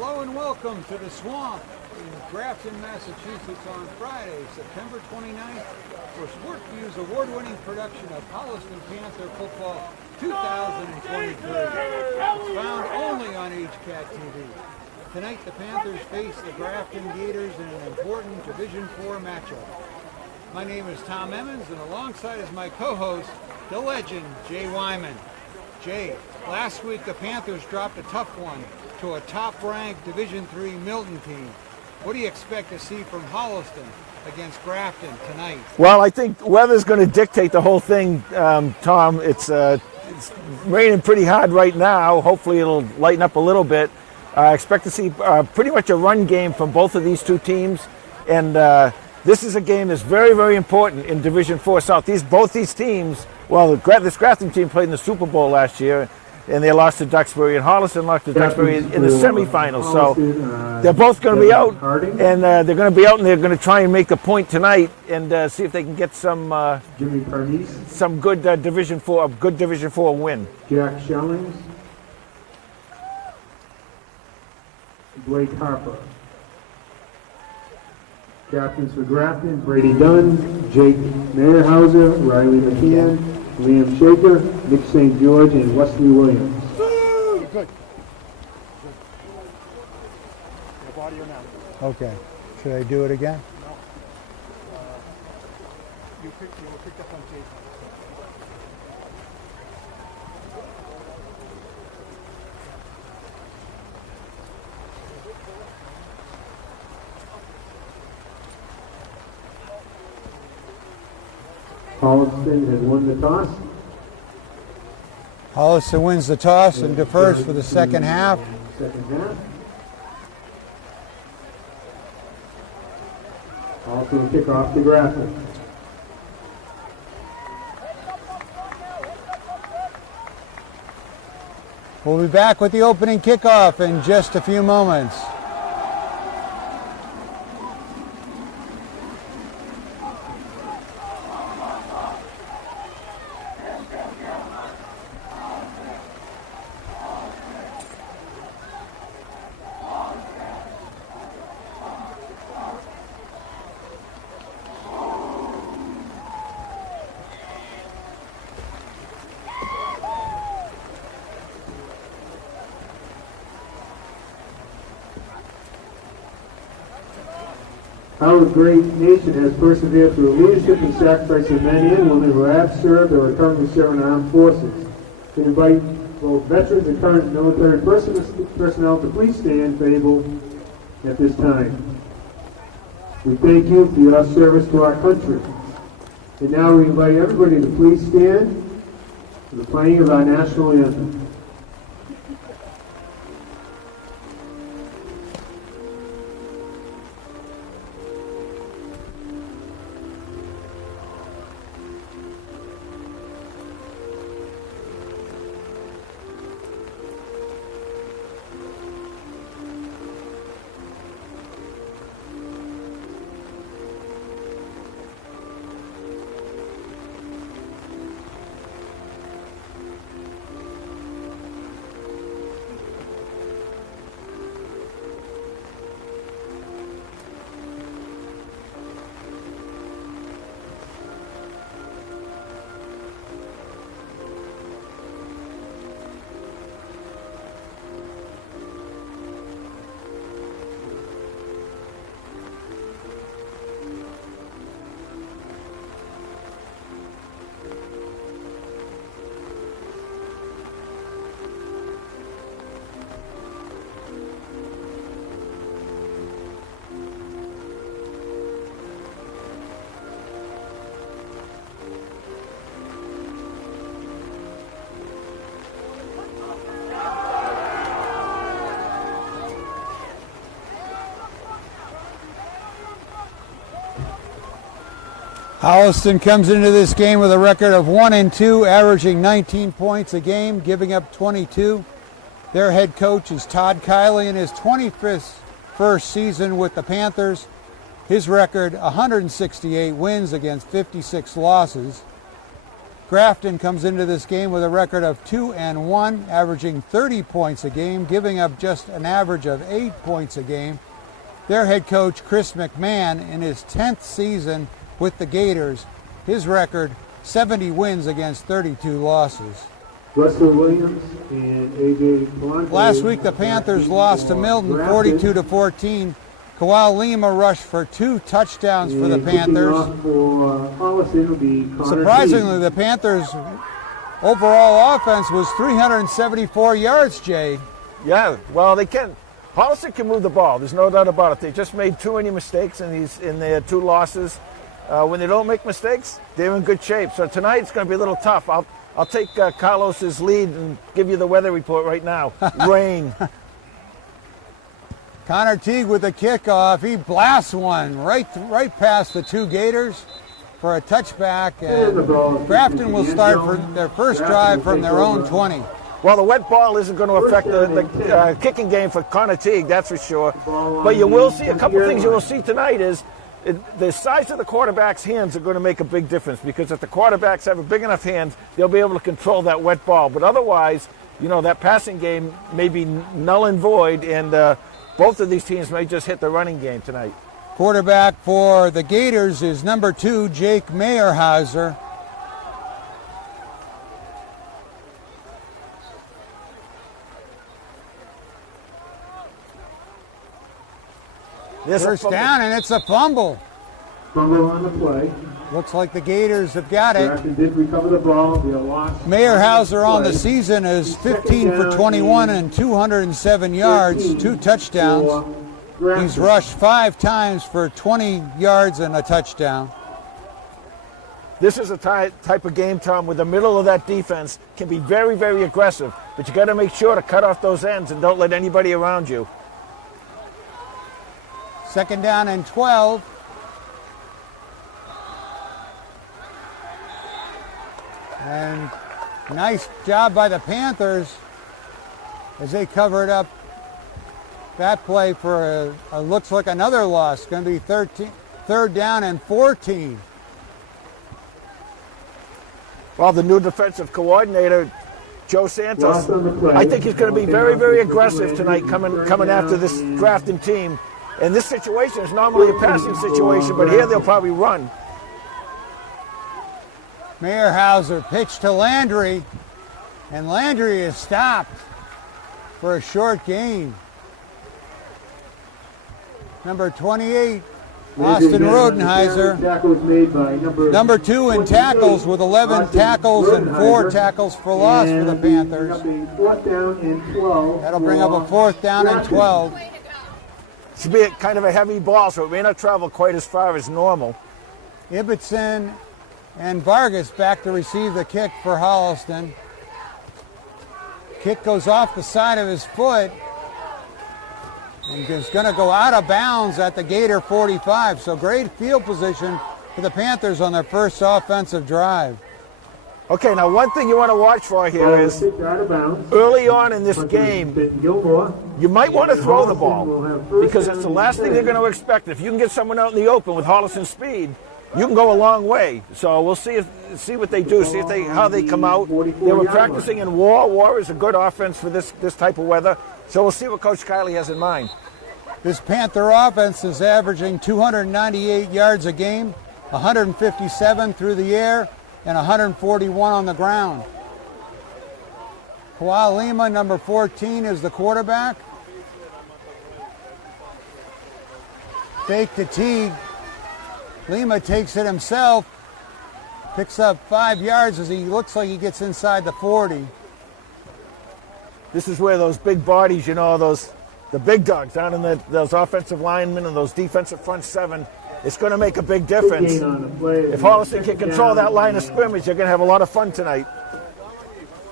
Hello and welcome to the Swamp in Grafton, Massachusetts on Friday, September 29th for SportView's award-winning production of Holliston Panther Football 2023. It's found only on HCAT TV. Tonight the Panthers face the Grafton Gators in an important Division IV matchup. My name is Tom Emmons, and alongside is my co-host, the legend, Jay Wyman. Jay, last week the Panthers dropped a tough one to a top-ranked Division III Milton team. What do you expect to see from Holliston against Grafton tonight? Well, I think weather's going to dictate the whole thing, Tom. It's raining pretty hard right now. Hopefully it'll lighten up a little bit. I expect to see pretty much a run game from both of these two teams. And this is a game that's very, very important in Division IV South. Both these teams, well, this Grafton team played in the Super Bowl last year, and they lost to Duxbury, and Holliston lost to Duxbury in the semifinals. So they're both going to be out, and they're going to be out, and they're going to try and make a point tonight and see if they can get some good Division IV win. Jack Shellings, Blake Harper. Captains for Grafton: Brady Dunn, Jake Meyerhauser, Riley McCann, Liam Shaker, Nick St. George, and Wesley Williams. Good. Okay. Should I do it again? No. You picked up on tape. Holliston has won the toss. Holliston wins the toss and defers for the second half. Also a kickoff to Grafton. We'll be back with the opening kickoff in just a few moments. Our great nation has persevered through leadership and sacrifice of men and women who have served or are currently serving armed forces. We invite both veterans and current military personnel to please stand for able at this time. We thank you for your service to our country. And now we invite everybody to please stand for the playing of our national anthem. Holliston comes into this game with a record of 1-2, averaging 19 points a game, giving up 22. Their head coach is Todd Kiley in his 21st season with the Panthers. His record, 168 wins against 56 losses. Grafton comes into this game with a record of 2-1, averaging 30 points a game, giving up just an average of 8 points a game. Their head coach, Chris McMahon, in his 10th season with the Gators, his record, 70 wins against 32 losses. Russell Williams and A.J. Palante. Last week, the Panthers lost to Milton 42-14. Kawhi Lima rushed for 2 touchdowns for the Panthers. Surprisingly, the Panthers' overall offense was 374 yards, Jay. Yeah, well, they can. Holliston can move the ball. There's no doubt about it. They just made too many mistakes in their 2 losses. When they don't make mistakes, they're in good shape. So tonight it's going to be a little tough. I'll take Carlos's lead and give you the weather report right now. Rain. Connor Teague with the kickoff. He blasts one right past the 2 Gators for a touchback. And Grafton will start for their first drive from their own 20. Well, the wet ball isn't going to affect the kicking game for Connor Teague, that's for sure. But you will see a couple things you will see tonight is the size of the quarterback's hands are going to make a big difference, because if the quarterbacks have a big enough hands, they'll be able to control that wet ball. But otherwise, that passing game may be null and void, and both of these teams may just hit the running game tonight. Quarterback for the Gators is number 2, Jake Meyerhauser. First down, and it's a fumble. Fumble on the play. Looks like the Gators have got it. Grafton did recover the ball. Meyerhauser on the season is 15 for 21 and 207 yards, 2 touchdowns. He's rushed 5 times for 20 yards and a touchdown. This is a type of game, Tom, where the middle of that defense can be very, very aggressive, but you got to make sure to cut off those ends and don't let anybody around you. Second down and 12. And nice job by the Panthers as they covered up that play for looks like another loss. Going to be third down and 14. Well, the new defensive coordinator, Joe Santos, I think he's going to be very, very aggressive tonight coming after this Grafton team. And this situation is normally a passing situation, but here they'll probably run. Meyerhauser pitched to Landry, and Landry is stopped for a short gain. Number 28, Austin Rodenheiser, number 2 in tackles with 11 tackles and 4 tackles for loss for the Panthers. That'll bring up a 4th down and 12. Should be kind of a heavy ball, so it may not travel quite as far as normal. Ibbotson and Vargas back to receive the kick for Holliston. Kick goes off the side of his foot and is going to go out of bounds at the Gator 45. So great field position for the Panthers on their first offensive drive. Okay, now one thing you want to watch for here is early on in this game, you might want to throw the ball because it's the last thing they're going to expect. If you can get someone out in the open with Holliston speed, you can go a long way. So we'll see what they do, see how they come out. They were practicing in War. War is a good offense for this type of weather. So we'll see what Coach Kiley has in mind. This Panther offense is averaging 298 yards a game, 157 through the air, and 141 on the ground. Kawhi Lima, number 14, is the quarterback. Fake to Teague. Lima takes it himself, picks up 5 yards as he looks like he gets inside the 40. This is where those big bodies, the big dogs down in those offensive linemen and those defensive front 7, it's going to make a big difference. If Holliston can control that line of scrimmage, they're going to have a lot of fun tonight.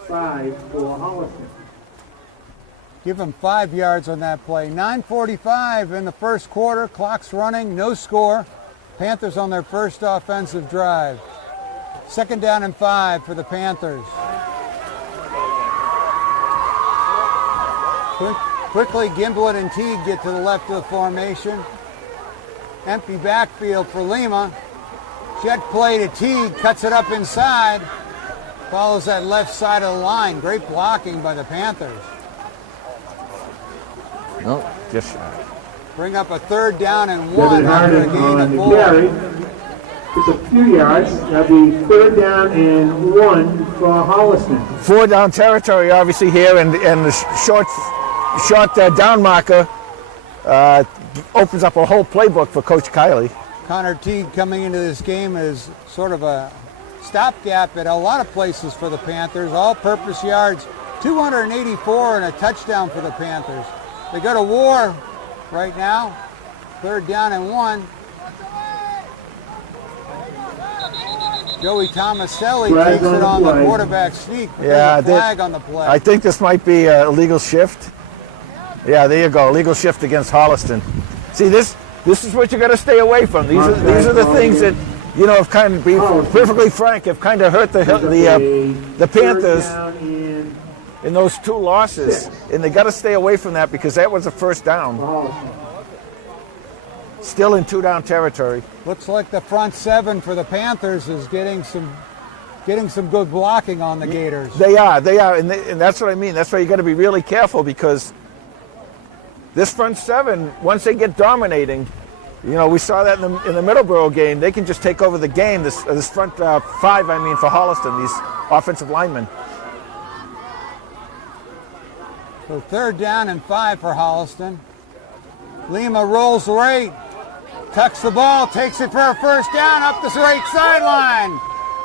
5 for Holliston. Give him 5 yards on that play. 9:45 in the first quarter. Clock's running. No score. Panthers on their first offensive drive. Second down and 5 for the Panthers. Quickly, Gimblett and Teague get to the left of the formation. Empty backfield for Lima. Jet play to Teague. Cuts it up inside. follows that left side of the line. Great blocking by the Panthers. No, just shy. Bring up a 3rd down and 1 Devin after a Harding gain on of the 4. carry. Just a few yards. That'll be 3rd down and 1 for Holliston. 4 down territory, obviously, here, and the short down marker opens up a whole playbook for Coach Kiley. Connor Teague coming into this game is sort of a stopgap at a lot of places for the Panthers. All-purpose yards, 284 and a touchdown for the Panthers. They go to war right now. 3rd down and 1. Joey Tomaselli takes it on the quarterback sneak. Yeah, flag on the play. I think this might be a legal shift. Yeah, there you go. Legal shift against Holliston. See, this is what you got to stay away from. These are the things that, you know, have kind of, be perfectly frank, have kind of hurt the Panthers in those 2 losses, and they got to stay away from that because that was a 1st down. Still in 2 down territory. Looks like the front 7 for the Panthers is getting some good blocking on the Gators. They are, and that's what I mean. That's why you got to be really careful because this front 7, once they get dominating, you know, we saw that in the Middleborough game. They can just take over the game. This front 5, I mean, for Holliston, these offensive linemen. So 3rd down and 5 for Holliston. Lima rolls right, tucks the ball, takes it for a 1st down up the right sideline,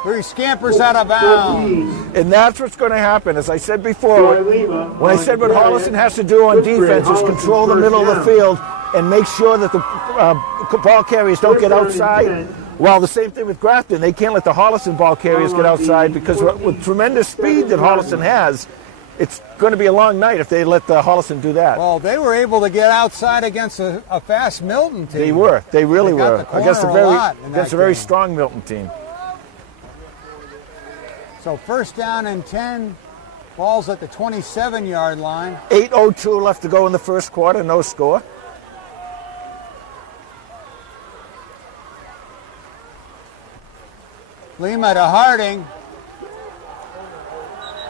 where he scampers out of bounds. And that's what's going to happen. As I said before, when I said what Holliston has to do on defense is control the middle of the field and make sure that the ball carriers don't get outside. Well, the same thing with Grafton. They can't let the Holliston ball carriers get outside because with tremendous speed that Holliston has, it's going to be a long night if they let the Holliston do that. Well, they were able to get outside against a fast Milton team. They were. They really were. Against a very game. strong Milton team. So 1st down and 10. Ball's at the 27-yard line. 8:02 left to go in the 1st quarter. No score. Lima to Harding.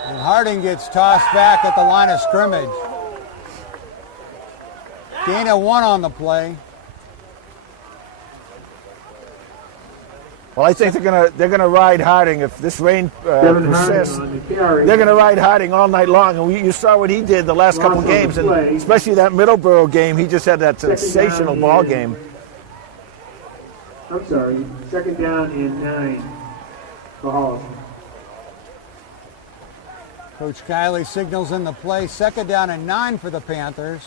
And Harding gets tossed back at the line of scrimmage. Gain of 1 on the play. Well, I think they're gonna ride Harding if this rain persists. They're gonna ride Harding all night long, and you saw what he did the last couple games, and especially that Middleborough game. He just had that sensational ball game. I'm sorry, 2nd down and 9 for Holliston. Coach Kiley signals in the play. 2nd down and 9 for the Panthers.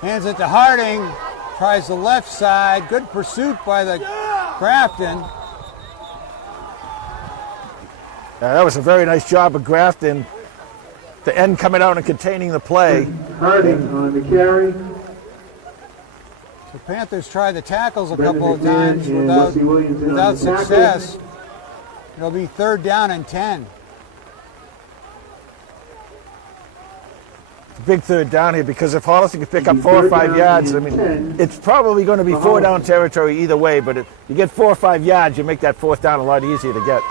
Hands it to Harding. Tries the left side. Good pursuit by the Grafton. That was a very nice job of Grafton. The end coming out and containing the play. Harding on the carry. The Panthers try the tackles a couple of times without success. It'll be 3rd down and 10. Big 3rd down here because if Holliston can pick up 4 or 5 yards, I mean, it's probably going to be 4 down territory either way, but if you get 4 or 5 yards, you make that 4th down a lot easier to get.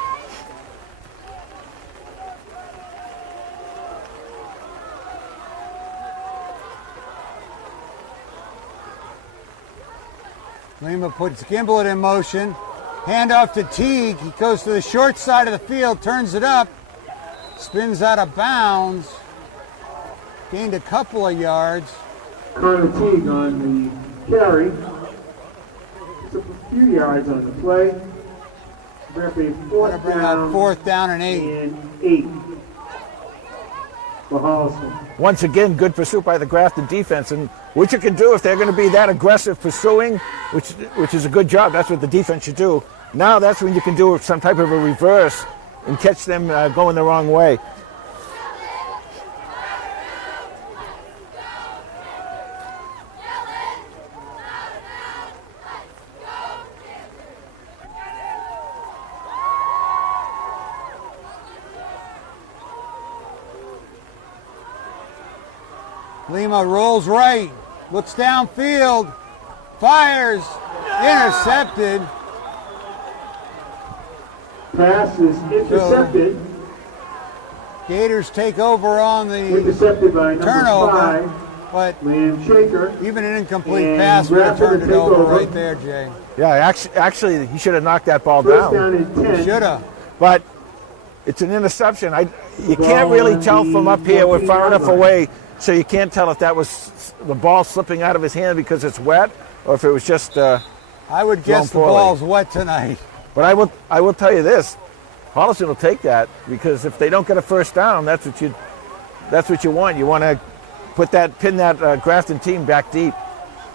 Lima puts Gimblett in motion. Handoff to Teague. He goes to the short side of the field, turns it up, spins out of bounds. Gained a couple of yards. Connor Teague on the carry. It's a few yards on the play. Bring up a 4th down and 8. And 8 for Holliston. Once again, good pursuit by the Grafton defense, and what you can do if they're going to be that aggressive pursuing, which is a good job. That's what the defense should do. Now that's when you can do some type of a reverse and catch them going the wrong way. Lima rolls right, looks downfield, fires, intercepted. Pass is intercepted. Gators take over on the Intercepted by number turnover, 5, but Liam Shaker. even an incomplete And pass would have Grafton turned it take over over. right there, Jay. Yeah, actually, he should have knocked that ball First down. down and 10. Should have. But it's an interception. You can't really tell from up here. We're far enough away, so you can't tell if that was the ball slipping out of his hand because it's wet, or if it was just. I would guess the poorly. ball's wet tonight. But I will tell you this: Holliston will take that, because if they don't get a first down, that's what you want. You want to pin that Grafton team back deep.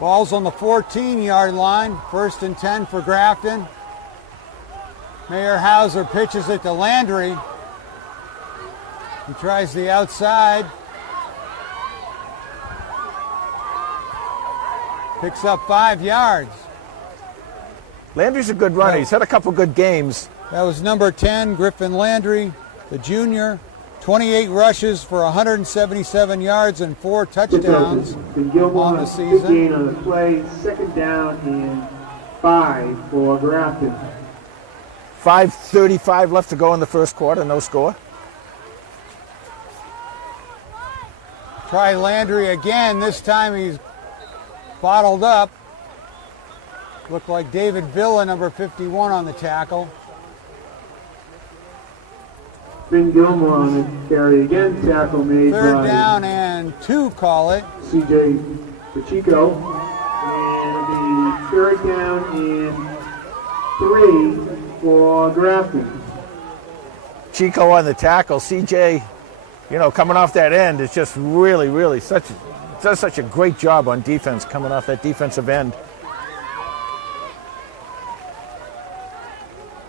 Ball's on the 14-yard line. 1st and 10 for Grafton. Mayor Hauser pitches it to Landry. He tries the outside. Picks up 5 yards. Landry's a good runner. He's had a couple good games. That was number 10, Griffin Landry, the junior. 28 rushes for 177 yards and 4 touchdowns on the season. Big gain on the play. 2nd down and 5 for Grafton. 5:35 left to go in the first quarter. No score. Try Landry again. This time he's bottled up. Looked like David Villa, number 51, on the tackle. Finn Gilmore on the carry again. Tackle made 3rd by down and 2, call it. C.J. Pacheco. And the 3rd down and 3 for Grafton. Chico on the tackle. CJ, coming off that end, is just really does such a great job on defense coming off that defensive end.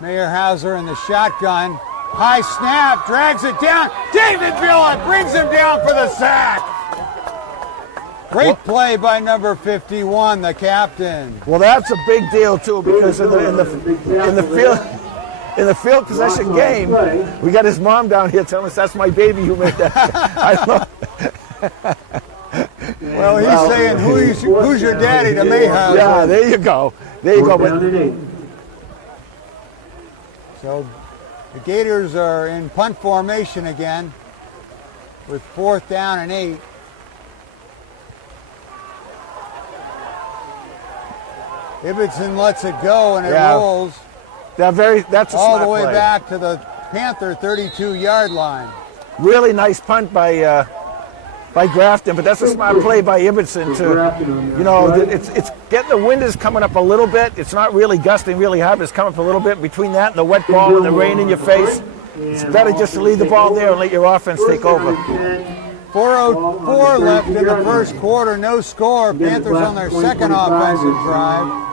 Mayor Hauser in the shotgun. High snap, drags it down. David Villa brings him down for the sack. Great play by number 51, the captain. Well, that's a big deal too, because in the field possession game, we got his mom down here telling us that's my baby who made that. I don't know. Well, he's saying who's your daddy to me, Hauser. Yeah, there you go. There you go. But so the Gators are in punt formation again with 4th down and 8. Ibbotson lets it go and it rolls that's a all smart the way play. back to the Panther 32-yard line. Really nice punt by Grafton, but that's a smart play by Ibbotson to, it's getting the wind is coming up a little bit. It's not really gusting really hard, but it's coming up a little bit. Between that and the wet ball and the rain in your face, it's better just to leave the ball there and let your offense take over. 4:04 left in the first quarter, no score. Panthers on their 2nd offensive drive.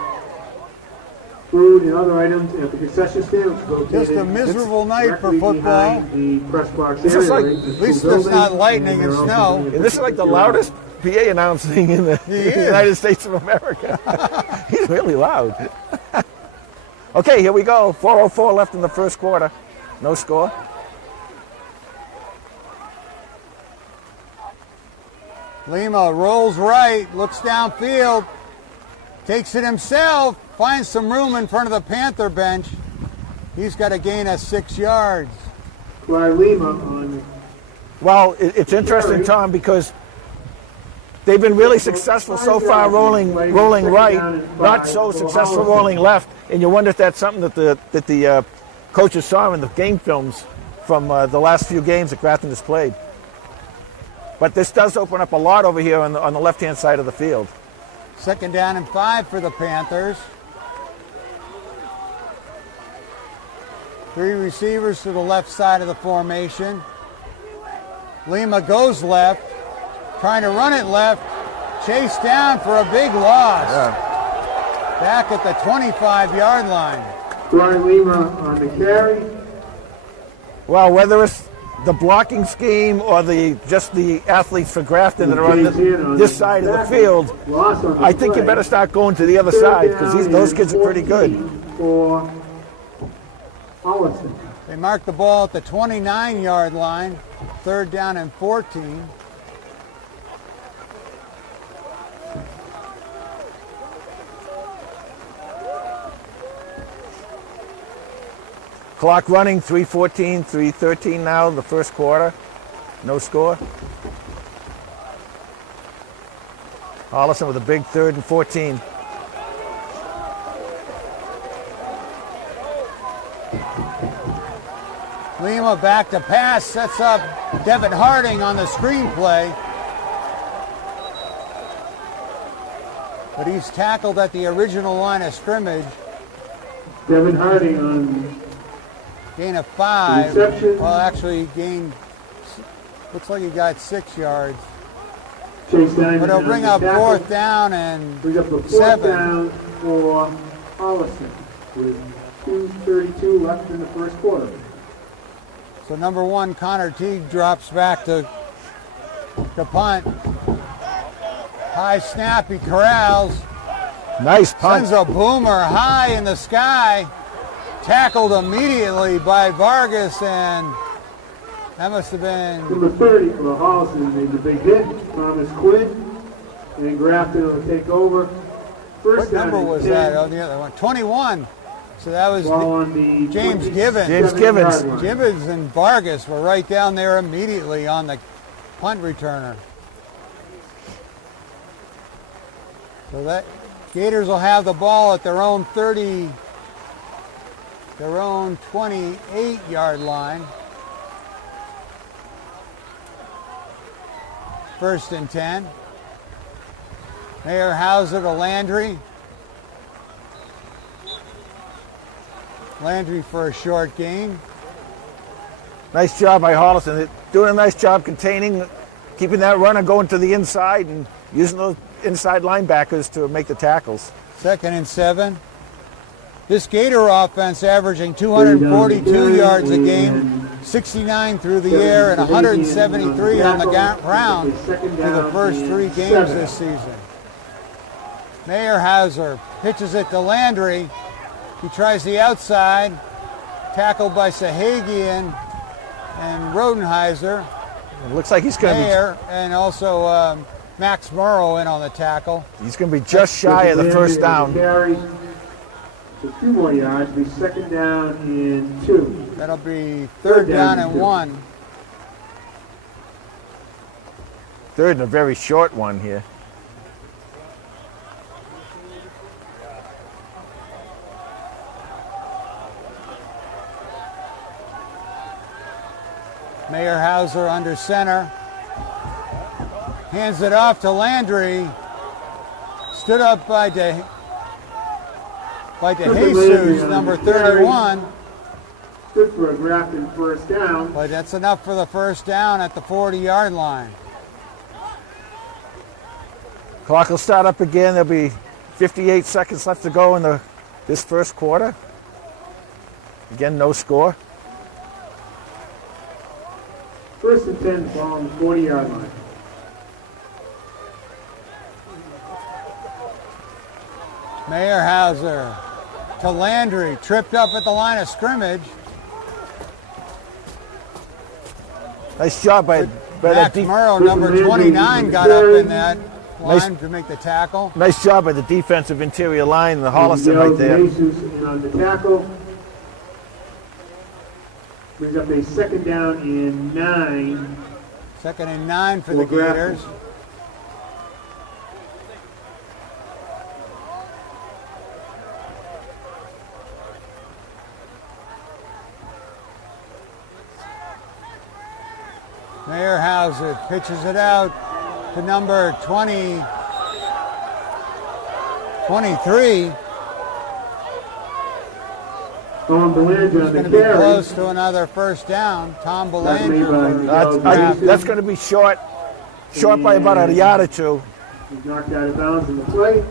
Food and other items at the concession stand. Just a miserable night for football. The press box This is like, At least there's not lightning and snow. And this is like the loudest PA announcing in the United States of America. He's really loud. Okay, here we go. 4:04 left in the first quarter. No score. Lima rolls right, looks downfield, takes it himself, finds some room in front of the Panther bench. He's got a gain of 6 yards. Clyde Lima on. Well, it's interesting, Tom, because they've been really successful so far rolling right, not so successful rolling left, and you wonder if that's something that the coaches saw in the game films from the last few games that Grafton has played. But this does open up a lot over here on the left-hand side of the field. 2nd down and 5 for the Panthers. 3 receivers to the left side of the formation. Lima goes left, trying to run it left, chased down for a big loss. Back at the 25-yard line. Clyde Lima on the carry. Well, whether it's the blocking scheme or just the athletes for Grafton that are on this side of the field, I think you better start going to the other side, because those kids are pretty good. For Holliston. They mark the ball at the 29-yard line. 3rd down and 14. Clock running, 3:14, 3:13 now, the first quarter. No score. Holliston with a big 3rd and 14. Lima back to pass, sets up Devin Harding on the screenplay. But he's tackled at the original line of scrimmage. Devin Harding on Gain of 5. reception. Well, actually, gained, looks like he got 6 yards. Chase Diamond But he'll on bring the up tackle. 4th down and Brings up the 4th 7. down for Holliston with 2:32 left in the first quarter. So number 1, Connor Teague drops back to punt. High snap, he corrals. Nice punt. Sends a boomer high in the sky. Tackled immediately by Vargas, and that must have been Number 30 for the Holliston made the big hit. Thomas Quinn. And Grafton will take over. First what number down and was 10. that on the other one? 21. So that was Ball on the James 27 Gibbons. James Gibbons. yard line. Gibbons and Vargas were right down there immediately on the punt returner. So that Gators will have the ball at their own 28-yard line. 1st and 10. Mayor Hauser to Landry. Landry for a short gain. Nice job by Holliston. They're doing a nice job containing, keeping that runner going to the inside and using those inside linebackers to make the tackles. 2nd and 7. This Gator offense averaging 242 yards a game, 69 through the air, and 173 on the ground through the first 3 games this season. Mayor Hauser pitches it to Landry. He tries the outside, tackled by Sahagian and Rodenheiser. It looks like he's going to Mayer and also Max Morrow in on the tackle. be, he's going to be just shy of the first down. Carry for 2 more yards. Be 2nd down and 2. That'll be 3rd down and 1. 3rd and a very short one here. Mayor Hauser under center. Hands it off to Landry. Stood up by DeJesus, number 31. Good for a Grafton first down. But that's enough for the first down at the 40-yard line. Clock will start up again. There'll be 58 seconds left to go in this first quarter. Again, no score. 1st and 10 ball on the 40-yard line. Mayor Hauser to Landry, tripped up at the line of scrimmage. Nice job by that Max Morrow, number 29, got up in that line Nice. to make the tackle. Nice job by the defensive interior line and the Holliston right there. Jesus in on the tackle. Brings up a 2nd down and 9. 2nd and 9 for the For Grafton. Gators. Mayor Hauser pitches it out to number 23. Tom Belanger on Going the to be carry. close to another first down. Tom Belanger. That's going to be short by about a yard or 2. He's knocked out of bounds in the play.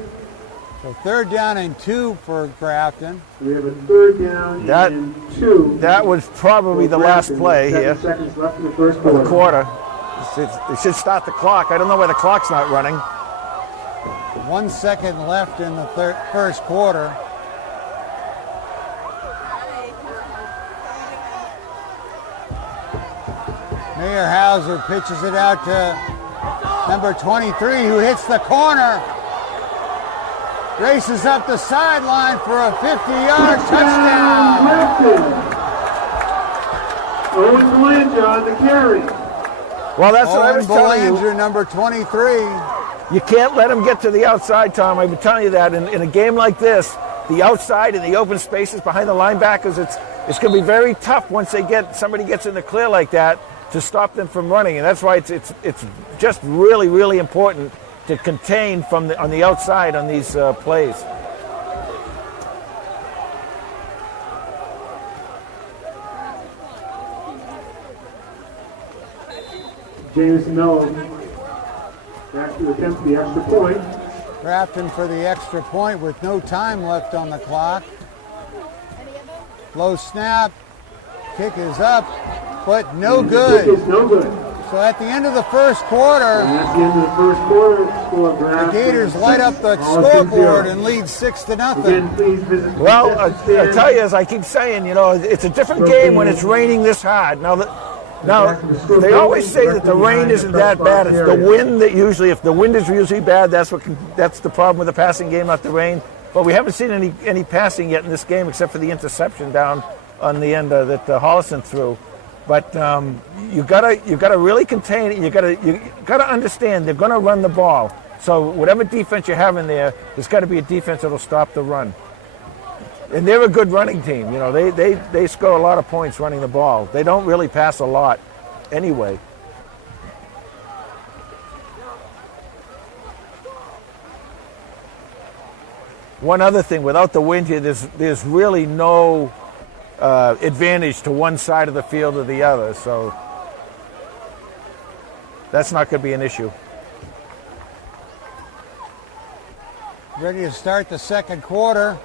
So 3rd down and 2 for Grafton. We have a 3rd down and 2. That was probably the last play here 7 seconds left in the first of the quarter. quarter. It should start the clock. I don't know why the clock's not running. 1 second left in the first quarter. Mayor Hauser pitches it out to number 23, who hits the corner. Races up the sideline for a 50-yard touchdown. Owen Belanger on the carry. Well, that's what I Owen was telling you. Belanger, number 23. You can't let them get to the outside, Tom. I've been telling you that. In a game like this, the outside and the open spaces behind the linebackers, it's going to be very tough once somebody gets in the clear like that to stop them from running. And that's why it's just really, really important to contain on the outside on these plays. Jameson Mello back to attempt the extra point. Grafton for the extra point with no time left on the clock. Low snap. Kick is up, but no good. Kick is no good. So at the end of the first quarter, And at the end of the first quarter, score the Grafton Gators light up the Holliston scoreboard 0. and lead 6-0. Again, please visit the Well, I stand. tell you, as I keep saying, it's a different game when it's raining this hard. Now, they always say that the rain isn't that bad. It's the wind that if the wind is usually bad, that's the problem with the passing game, not the rain. But we haven't seen any passing yet in this game except for the interception down on the end that Holliston threw. But you gotta really contain it. You gotta understand they're gonna run the ball. So whatever defense you have in there's got to be a defense that'll stop the run. And they're a good running team. They score a lot of points running the ball. They don't really pass a lot anyway. One other thing, without the wind here, there's really no advantage to one side of the field or the other. So that's not going to be an issue. Ready to start the second quarter.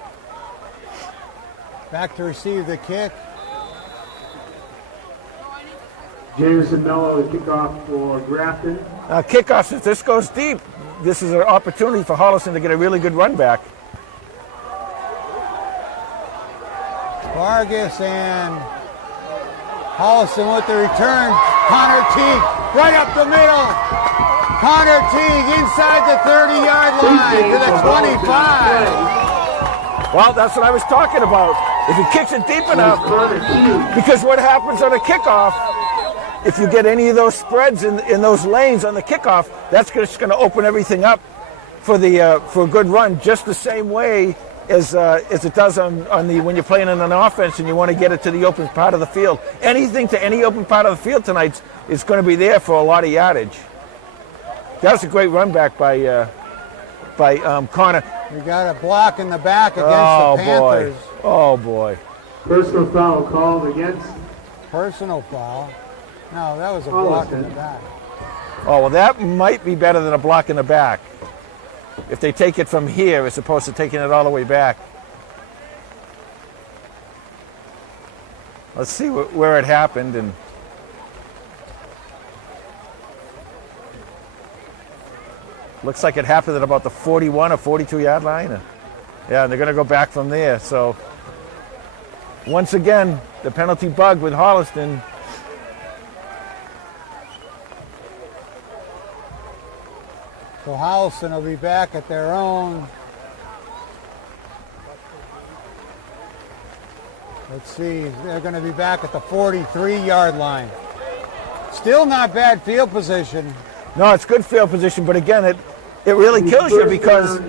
Back to receive the kick. Jameson Mello, the kickoff for Grafton. Kickoffs, if this goes deep, this is an opportunity for Holliston to get a really good run back. Vargas and Holliston with the return. Connor Teague right up the middle. Connor Teague inside the 30-yard line to the 25. Well, that's what I was talking about. If he kicks it deep enough, because what happens on a kickoff, if you get any of those spreads in those lanes on the kickoff, that's just going to open everything up for a good run, just the same way as it does when you're playing in an offense and you want to get it to the open part of the field. Anything to any open part of the field tonight is going to be there for a lot of yardage. That was a great run back by Connor. We got a block in the back against the Panthers. Oh boy. Personal foul called against. Personal foul. No, that was a block in the back. Oh, well, that might be better than a block in the back. If they take it from here as opposed to taking it all the way back. Let's see where it happened. And looks like it happened at about the 41 or 42 yard line. Yeah, and they're going to go back from there. So once again, the penalty bug with Holliston. So Holliston will be back at their own. Let's see, they're going to be back at the 43-yard line. Still not bad field position. No, it's good field position, but again, it really kills you because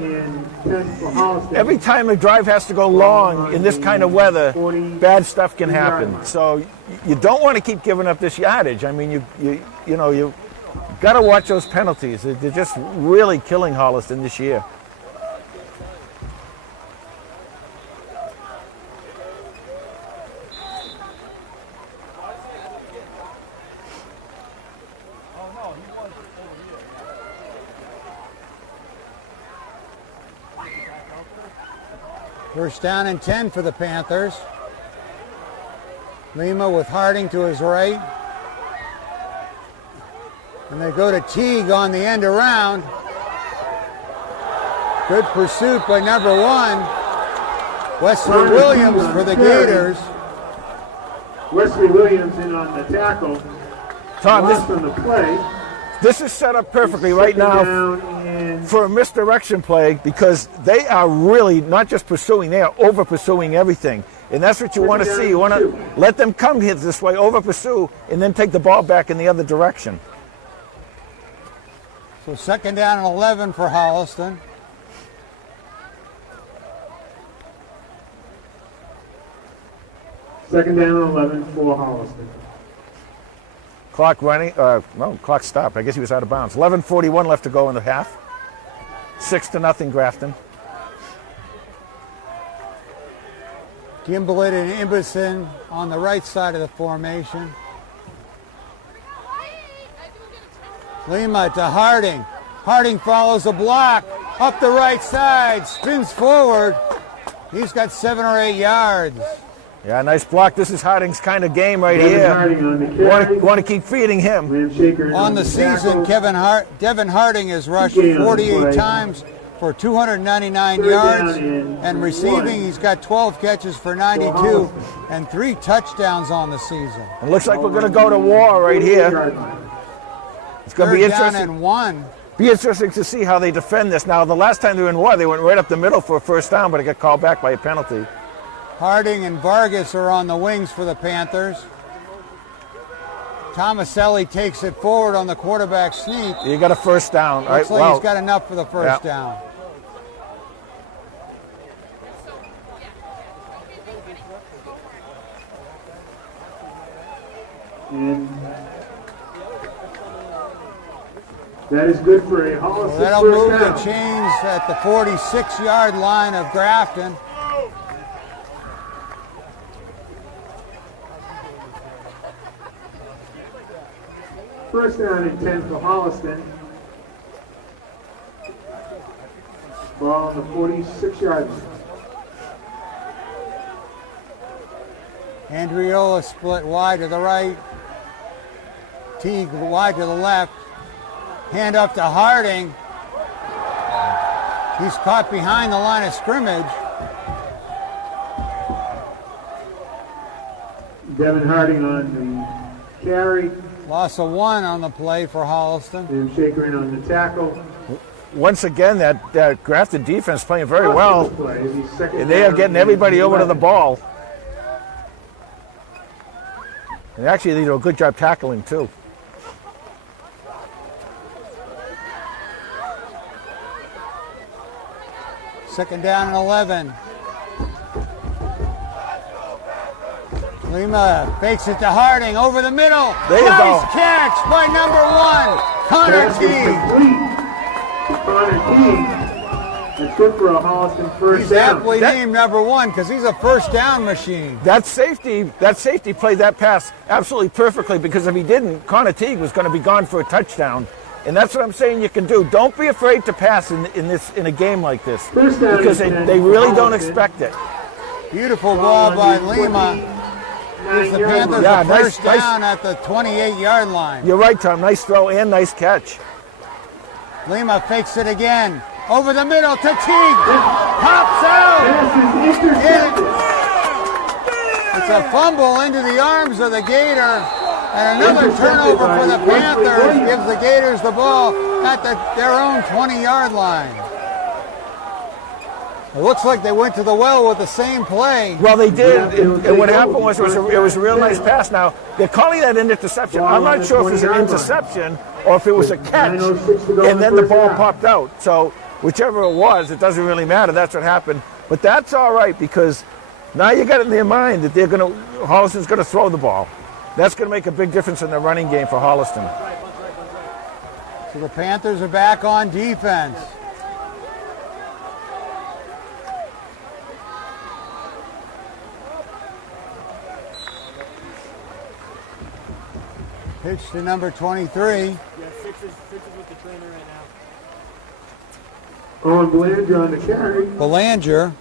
every time a drive has to go long in this kind of weather, bad stuff can happen. So you don't want to keep giving up this yardage. I mean, you got to watch those penalties. They're just really killing Holliston this year. First down and 10 for the Panthers. Lima with Harding to his right. And they go to Teague on the end around. Good pursuit by number 1. Wesley Williams for the Gators. Wesley Williams in on the tackle. Tom, Lost on the play. This is set up perfectly right now for a misdirection play because they are really not just pursuing, they are over pursuing everything. And that's what you want to see. You want to let them come here this way, over pursue, and then take the ball back in the other direction. So 2nd down and 11 for Holliston. Second down and 11 for Holliston. Clock running. No, clock stopped. I guess he was out of bounds. 11:41 left to go in the half. 6-0 Grafton. Gimblett and Imbison on the right side of the formation. Lima to Harding. Harding follows the block. Up the right side. Spins forward. He's got 7 or 8 yards. Yeah, nice block. This is Harding's kind of game right Devin here. Harding on the carry. Want to keep feeding him. Liam Shaker On the season, tackle. Devin Harding has rushed PK on the 48 play. times for 299 Third yards. down and And 1. receiving, he's got 12 catches for 92 and 3 touchdowns on the season. It looks like we're going to go to war right here. It's going to be 3rd down interesting. and 1. Be interesting to see how they defend this. Now, the last time they were in war, they went right up the middle for a first down, but it got called back by a penalty. Harding and Vargas are on the wings for the Panthers. Tomaselli takes it forward on the quarterback sneak. You got a first down. All right, Looks like he's got enough for the first down. And that is good for a Holliston So that'll first move the down. chains at the 46-yard line of Grafton. First down and 10 for Holliston. Ball on the 46-yard line. Andriola split wide to the right. Teague wide to the left. Hand up to Harding. He's caught behind the line of scrimmage. Devin Harding on the carry. Loss of 1 on the play for Holliston. Liam Shaker in on the tackle. Once again, that Grafton defense playing very well. Play. He's second And they are down getting and everybody over to 11. the ball. And actually, they do a good job tackling, too. Second down and 11. Lima fakes it to Harding over the middle. There you nice go. catch by number 1, Connor Pass is Teague. complete to Connor Teague. That's good for a Holliston first He's down. aptly That- named number 1 because he's a first down machine. That safety played that pass absolutely perfectly, because if he didn't, Connor Teague was going to be gone for a touchdown. And that's what I'm saying you can do. Don't be afraid to pass in a game like this, First down because and 10 they really for don't Holliston. expect it. Beautiful ball by Lima. Gives the Panthers Yeah, a nice- first down at the 28-yard line. You're right, Tom. Nice throw and nice catch. Lima fakes it again. Over the middle to Teague. Pops out. Pass is intercepted. It's a fumble into the arms of the Gator. And another turnover for the Panthers gives the Gators the ball at their own 20-yard line. It looks like they went to the well with the same play. Well, they did, and what happened was it was a real nice pass. Now, they're calling that an interception. I'm not sure if it was an interception or if it was a catch, and then the ball popped out. So whichever it was, it doesn't really matter. That's what happened. But that's all right, because now you got it in their mind that Holliston's going to throw the ball. That's going to make a big difference in the running game for Holliston. So the Panthers are back on defense. Pitch to number 23. Yeah, six is with the trainer right now. Owen Belanger on the carry. Belanger.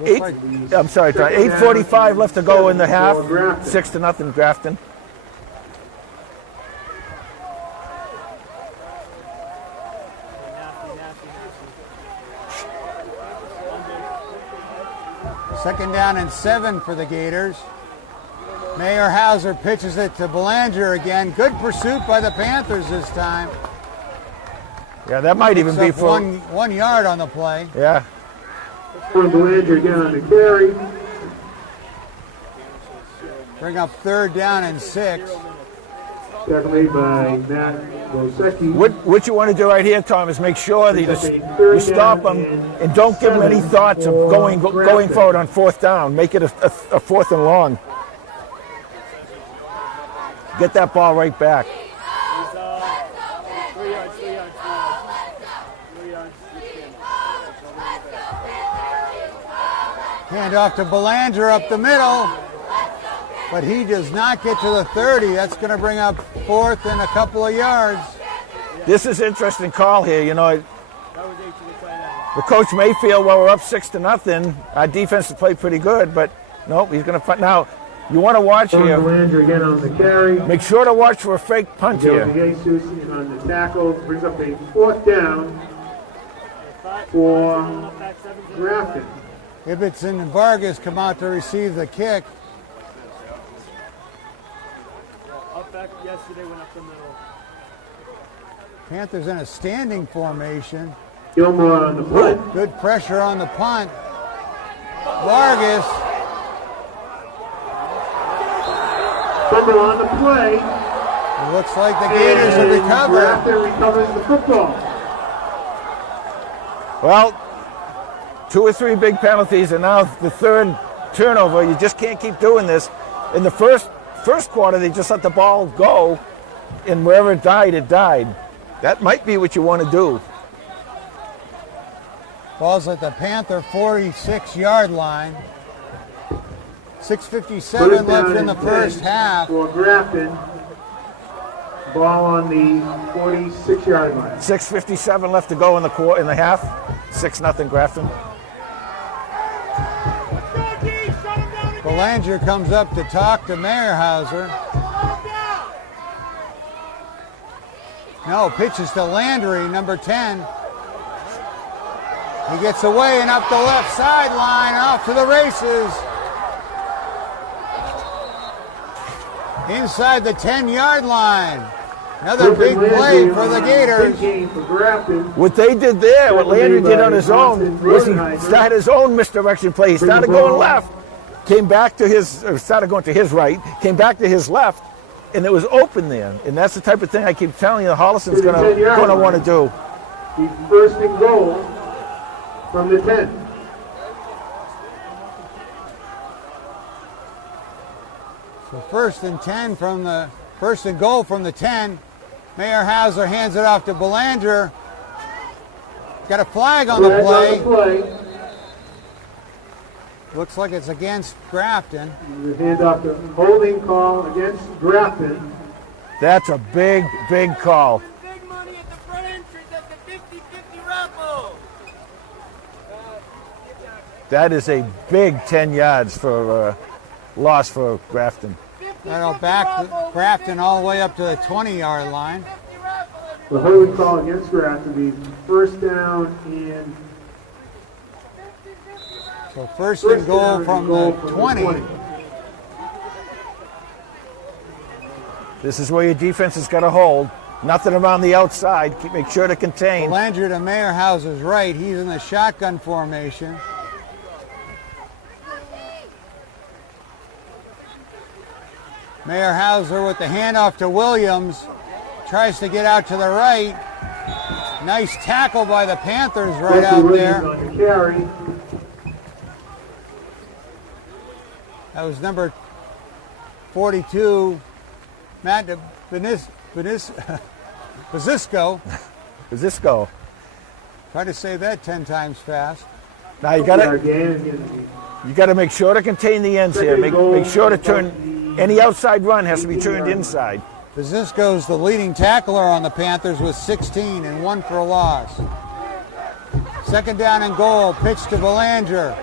I'm sorry, Tom. 8:45 left to go in the half. 6-0 Grafton. Second down and 7 for the Gators. Mayor Hauser pitches it to Belanger again. Good pursuit by the Panthers this time. Yeah, that might even Picks be up for 1 yard on the play. Yeah. From Belanger again on the carry. Bring up 3rd down and 6. Tackle made by Matt Bosecki. What you want to do right here, Tom, is make sure that you stop them and don't give them any thoughts of going forward on 4th down. Make it a 4th and long. Get that ball right back. He's 3 yards, 3 yards, 3 yards. 3 yards. Hand off to Belanger up the middle, but he does not get to the 30. That's going to bring up 4th and a couple of yards. This is an interesting call here. You know, That was 8 to the tight end. the coach may feel, well, we're up 6-0. Our defense has played pretty good, but nope, he's going to fight. Now, you want to watch From here. Belanger again on the carry. Make sure to watch for a fake punt Joe here. Jesus in on the tackle. Brings up a 4th down for Grafton. Ibbotson and Vargas come out to receive the kick. Up back yesterday, went up the middle. Panthers in a standing formation. Gilmore on the punt. Good pressure on the punt. Vargas. Fumble on the play. It looks like the Gators have And recovered. Grafton recovers the football. Well, 2 or 3 big penalties, and now the 3rd turnover. You just can't keep doing this. In the first quarter, they just let the ball go, and wherever it died, it died. That might be what you want to do. Ball's at the Panther 46-yard line. 6:57 First left down in the and first 10 half. For Grafton. Ball on the 46-yard line. 6:57 left to go in the half. 6-0 Grafton. Belanger comes up to talk to Meyerhauser. No, pitches to Landry, number 10. He gets away and up the left sideline, off to the races. Inside the 10-yard line. Another big play for the Gators. Big game for Grafton. What they did there, what Landry did on his own, was he started his own misdirection play. He started going left, came back to started going to his right, came back to his left, and it was open there. And that's the type of thing I keep telling you Holliston's going to want to do. The 1st and goal from the 10. So 1st and 10 from the 1st and goal from the 10. Meyerhauser hands it off to Belanger. Got a flag on the play. Looks like it's against Grafton. The handoff to holding call against Grafton. That's a big, big call. Big money at the front entrance at the 50-50 raffle. That is a big 10 yards for loss for Grafton. That'll back Grafton all the way up to the 20-yard line. The holding call against Grafton. The 1st down and So 1st and goal from the 20. This is where your defense has got to hold. Nothing around the outside. Make sure to contain. Belanger to Meyerhauser's right. He's in the shotgun formation. Meyerhauser with the handoff to Williams. Tries to get out to the right. Nice tackle by the Panthers right out there. On the carry. That was number 42, Matt Bazisco. Bazisco. Try to say that 10 times fast. Now you got to make sure to contain the ends here. Make sure to turn any outside run has to be turned inside. Bazisco's the leading tackler on the Panthers with 16 and 1 for a loss. 2nd down and goal. Pitch to Belanger.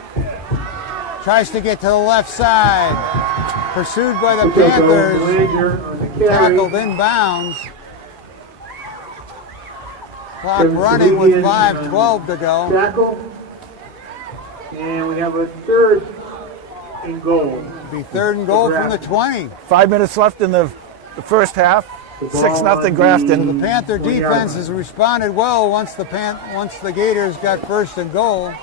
Tries to get to the left side. Pursued by the Panthers. Tackled inbounds. Clock running with 5:12 to go. Tackle. And we have a 3rd and goal. Be 3rd and goal from the 20. 5 minutes left in the first half. 6-0 Grafton. The Panther defense has responded well once the Gators got 1st and goal.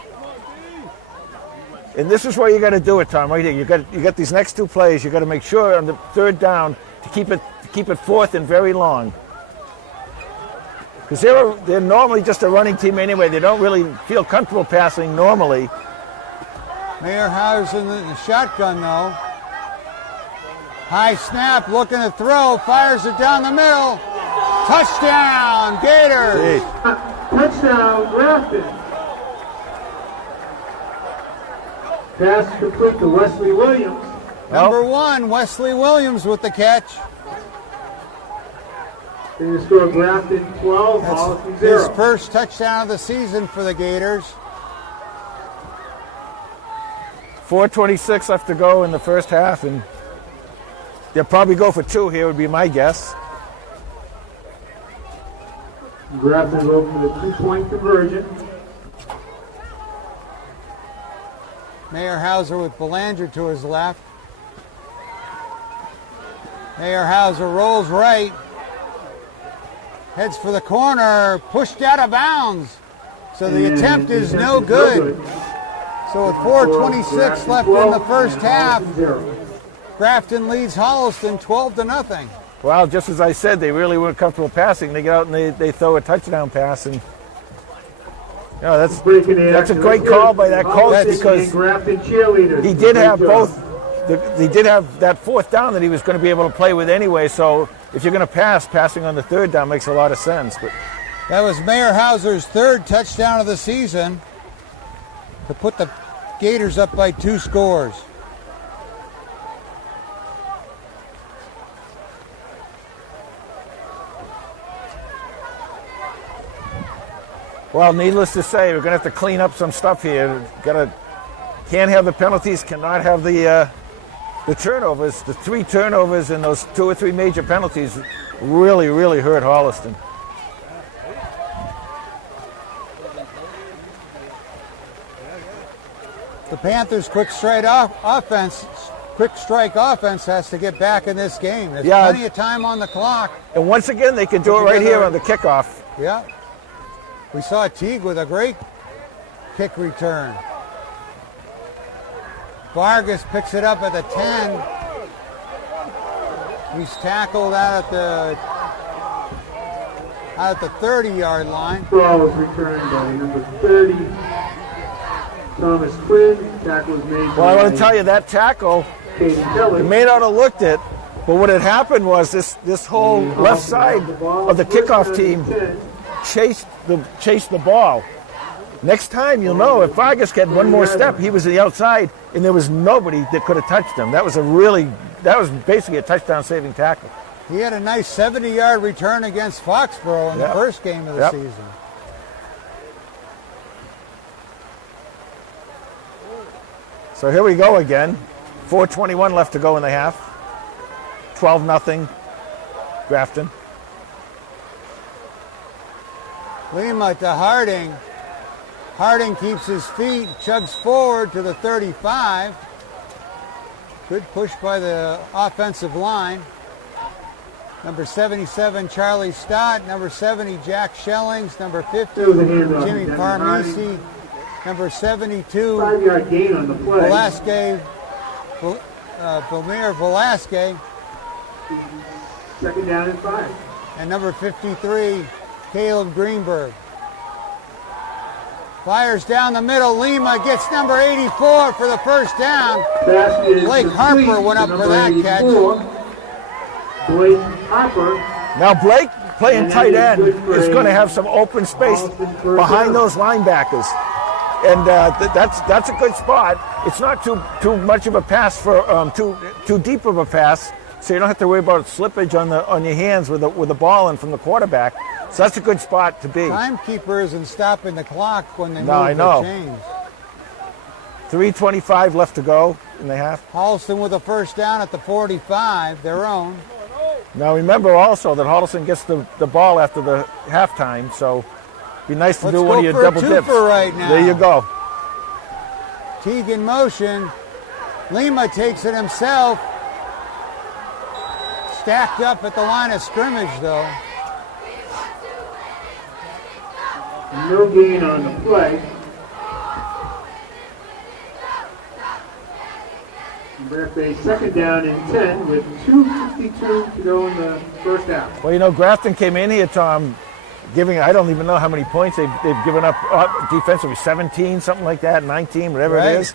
And this is where you got to do it, Tom. Right here, you got these next two plays. You got to make sure on the third down to keep it fourth and very long. Because they're normally just a running team anyway. They don't really feel comfortable passing normally. Mayer Hauser in the shotgun though. High snap, looking to throw, fires it down the middle. Touchdown, Gators! Touchdown, Grafton. Pass complete to Wesley Williams. Number 1, Wesley Williams with the catch. Going to score Grafton 12, Holliston 0. His first touchdown of the season for the Gators. 4:26 left to go in the first half, and they'll probably go for 2 here, would be my guess. Grafton will for the 2-point conversion. Mayer Hauser with Belanger to his left. Mayer Hauser rolls right. Heads for the corner, pushed out of bounds. So the attempt is no good. So with 4:26 left in the first half, Grafton leads Holliston 12-0. Well, just as I said, they really weren't comfortable passing. They get out and they throw a touchdown pass, and that's a great call by that coach, because he did have both. He did have that fourth down that he was going to be able to play with anyway. So if you're going to passing on the third down makes a lot of sense. But that was Mayer Hauser's third touchdown of the season to put the Gators up by 2 scores. Well, needless to say, we're going to have to clean up some stuff here. Can't have the penalties, cannot have the turnovers. The 3 turnovers and those 2 or 3 major penalties really, really hurt Holliston. The Panthers' quick strike offense has to get back in this game. There's plenty of time on the clock. And once again, they can do it right here on the kickoff. Yeah. We saw Teague with a great kick return. Vargas picks it up at the 10. He's tackled out at the 30-yard line. Ball was returned by number 30, Thomas Quinn. Tackle was made. Well, I want to tell you, that tackle, you may not have looked it, but what had happened was this whole left side of the kickoff team chased the ball. Next time, you'll know, if Vargas had one more step, he was on the outside, and there was nobody that could have touched him. That was basically a touchdown-saving tackle. He had a nice 70-yard return against Foxborough in the first game of the season. So here we go again. 4:21 left to go in the half. 12-0, Grafton. Lima to Harding. Harding keeps his feet, chugs forward to the 35. Good push by the offensive line. Number 77, Charlie Stott. Number 70, Jack Schellings. Number 50, Jimmy Parmisi. Number 72, 5-yard gain on the play. Belmir Velasquez. Second down and 5. And number 53, Caleb Greenberg. Fires down the middle. Lima gets number 84 for the first down. Blake Harper went up for that catch. Blake Harper. Now Blake, playing tight end, is going to have some open space behind those linebackers. And that's a good spot. It's not too much of a pass for too deep of a pass, so you don't have to worry about slippage on your hands with the ball in from the quarterback. So that's a good spot to be. Timekeeper isn't stopping the clock when they move the chains. 3:25 left to go in the half. Holliston with a first down at the 45, their own. Now remember also that Holliston gets the ball after the halftime, so it'd be nice to do one of your double dips. Right now. There you go. Teague in motion. Lima takes it himself. Stacked up at the line of scrimmage, though. No gain on the play. We're at a second down and 10 with 2:52 to go in the first half. Well, you know, Grafton came in here, Tom, giving, I don't even know how many points they've given up defensively, 17, something like that, 19, whatever Right. it is.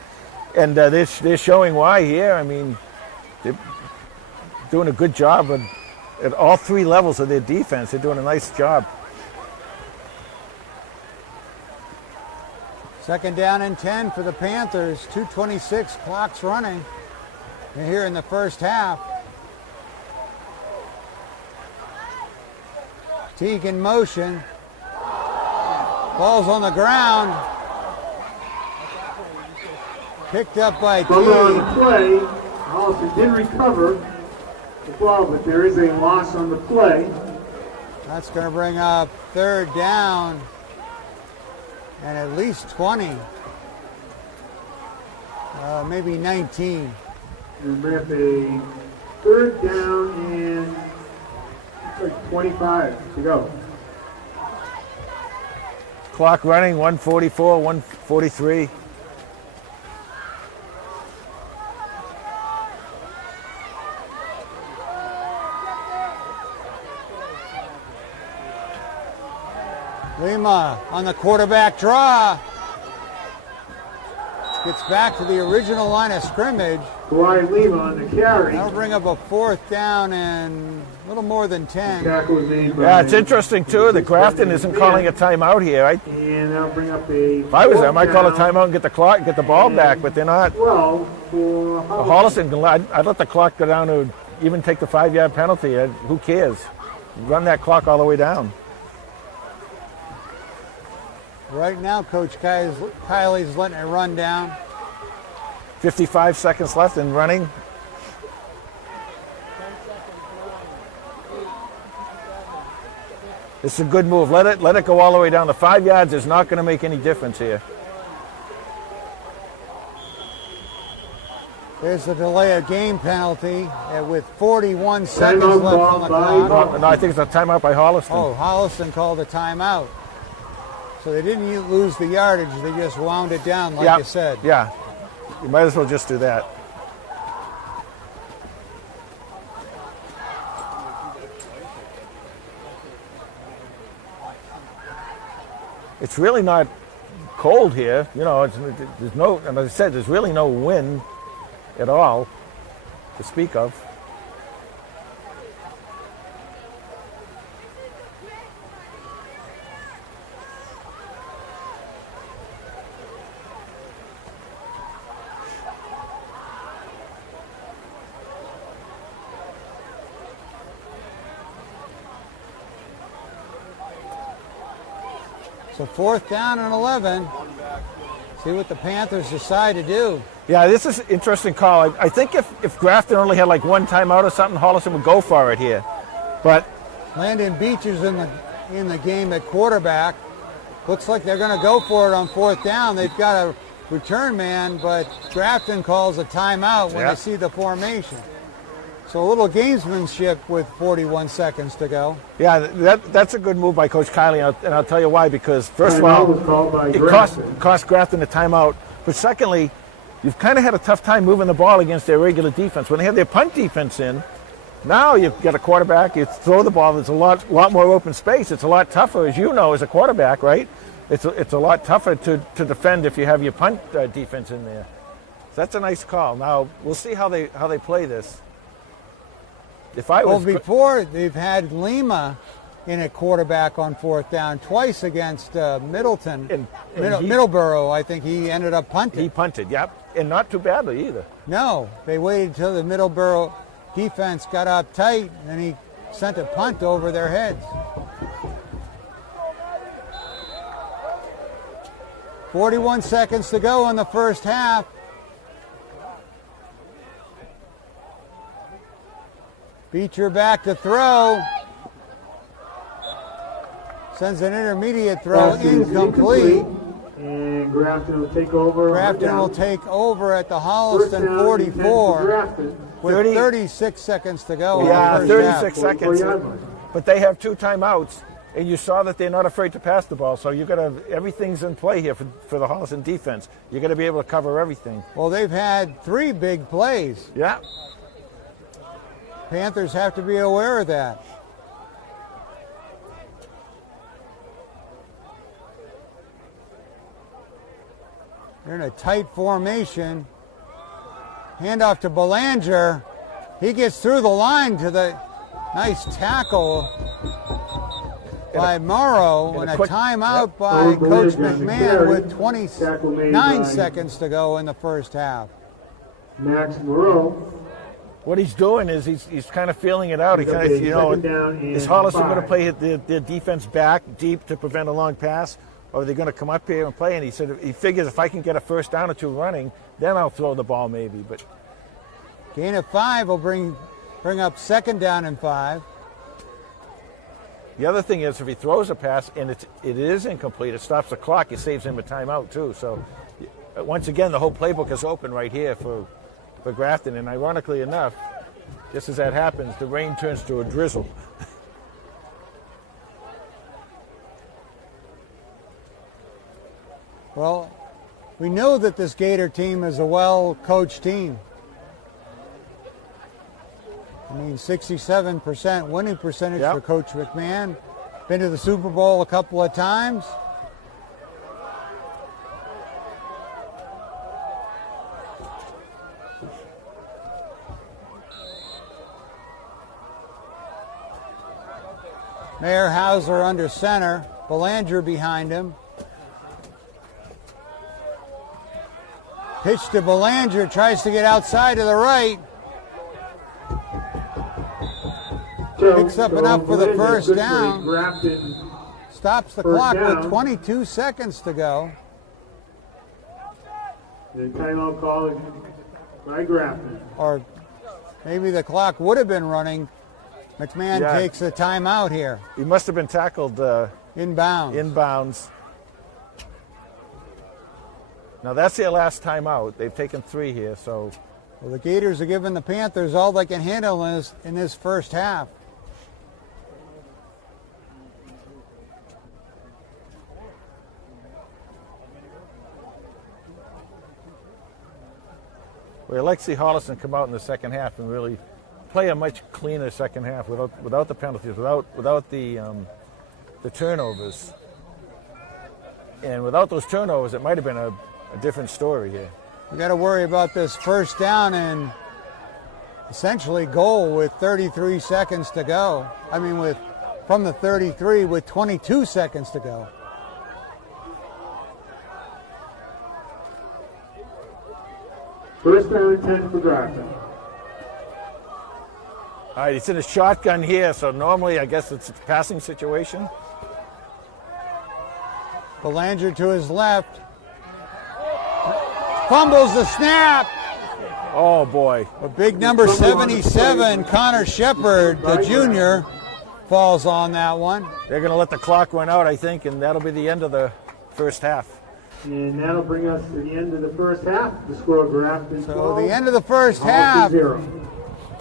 And they're showing why here. I mean, they're doing a good job at all three levels of their defense. They're doing a nice job. Second down and 10 for the Panthers. 2:26, clock's running. They're here in the first half. Teague in motion. Ball's on the ground. Picked up by Fumble on Teague. the play. Holliston did recover the ball, but there is a loss on the play. That's going to bring up third down and at least 20. Maybe 19. And we're at a third down and looks like 25 to go. Clock running, 1:44, 1:43. Lima on the quarterback draw. Gets back to the original line of scrimmage. Kawhi Lima on the carry. That'll bring up a fourth down and a little more than 10. Tackle was made by Yeah, it's interesting, too, that Grafton isn't calling a timeout here. And that'll bring up a If I was there, I might call a fourth timeout and get the clock, get the ball And back, but they're not. 12 for Holliston. Holliston, I'd let the clock go down to even take the 5-yard penalty. Who cares? Run that clock all the way down. Right now, Coach Kylie's letting it run down. 55 seconds left and running. It's a good move. Let it go all the way down. The 5 yards is not going to make any difference here. There's the delay of game penalty with 41 seconds Timeout left on called the by clock. No, I think it's a timeout by Holliston. Oh, Holliston called a timeout. So they didn't lose the yardage. They just wound it down, like Yeah, you said. Yeah, you might as well just do that. It's really not cold here. You know, there's no, and as I said, there's really no wind at all to speak of. So fourth down and 11. See what the Panthers decide to do. Yeah, this is an interesting call. I think if Grafton only had like one timeout or something, Holliston would go for it here. But Landon Beach is in the game at quarterback. Looks like they're going to go for it on fourth down. They've got a return man, but Grafton calls a timeout when Yeah. they see the formation. So a little gamesmanship with 41 seconds to go. yeah, that's a good move by Coach Kylie, and I'll tell you why. Because first of Timeout all, was called by it Grafton. cost Grafton a timeout. But secondly, you've kind of had a tough time moving the ball against their regular defense. When they have their punt defense in, now you've got a quarterback, you throw the ball, there's a lot more open space. It's a lot tougher, as you know, as a quarterback, right? It's a lot tougher to defend if you have your punt defense in there. So that's a nice call. Now, we'll see how they play this. If I Well, was before they've had Lima in a quarterback on fourth down twice against Middleton. And Middleborough, I think he ended up punting. he punted, yep, and not too badly either. No, they waited till the Middleborough defense got up tight, and he sent a punt over their heads. 41 seconds to go in the first half. Beecher back to throw. Sends an intermediate throw, Pass is incomplete. And Grafton will take over. Grafton will take over at the Holliston First down, 44 10 for Grafton. with 36 seconds to go. in the Yeah, first 36 half. seconds. 44 yard line. But they have two timeouts. And you saw that they're not afraid to pass the ball, so you got to everything's in play here for the Holliston defense. You got to be able to cover everything. Well, they've had 3 big plays. Yeah. Panthers have to be aware of that. They're in a tight formation. Handoff to Belanger. He gets through the line to the nice tackle by Morrow and a timeout by Coach McMahon with 29 seconds to go in the first half. Max Moreau. What he's doing is he's kind of feeling it out. He kind of, you know, is Holliston going to play their defense back deep to prevent a long pass, or are they going to come up here and play? And he said he figures if I can get a first down or 2 running, then I'll throw the ball maybe. But gain of 5 will bring up 2nd down and 5. The other thing is if he throws a pass and it is incomplete, it stops the clock. It saves him a timeout too. So once again, the whole playbook is open right here for Grafton. And ironically enough, just as that happens, the rain turns to a drizzle. Well, we know that this Gator team is a well-coached team. I mean, 67% winning percentage for Coach McMahon. Been to the Super Bowl a couple of times. Mayer Hauser under center. Belanger behind him. Pitch to Belanger, tries to get outside to the right. Picks up enough for the first down. Stops the clock with 22 seconds to go. The timeout call by Grafton. Or maybe the clock would have been running. McMahon takes a timeout here. He must have been tackled inbounds. Now that's their last timeout. They've taken 3 here, so. Well, the Gators are giving the Panthers all they can handle in this first half. Well, I'd like to see Holliston come out in the second half and really play a much cleaner second half without the penalties, without the turnovers. And without those turnovers, it might have been a different story here. We got to worry about this first down and essentially goal with 33 seconds to go. I mean, from the 33 with 22 seconds to go. First down and 10 for Grafton. All right, it's in a shotgun here, so normally I guess it's a passing situation. Belanger to his left. Fumbles the snap. Oh, boy. A big number 77, Connor Shepard, the junior, falls on that one. They're going to let the clock run out, I think, and that'll be the end of the first half. And that'll bring us to the end of the first half. The score of Grafton 12. So the end of the first half. 0.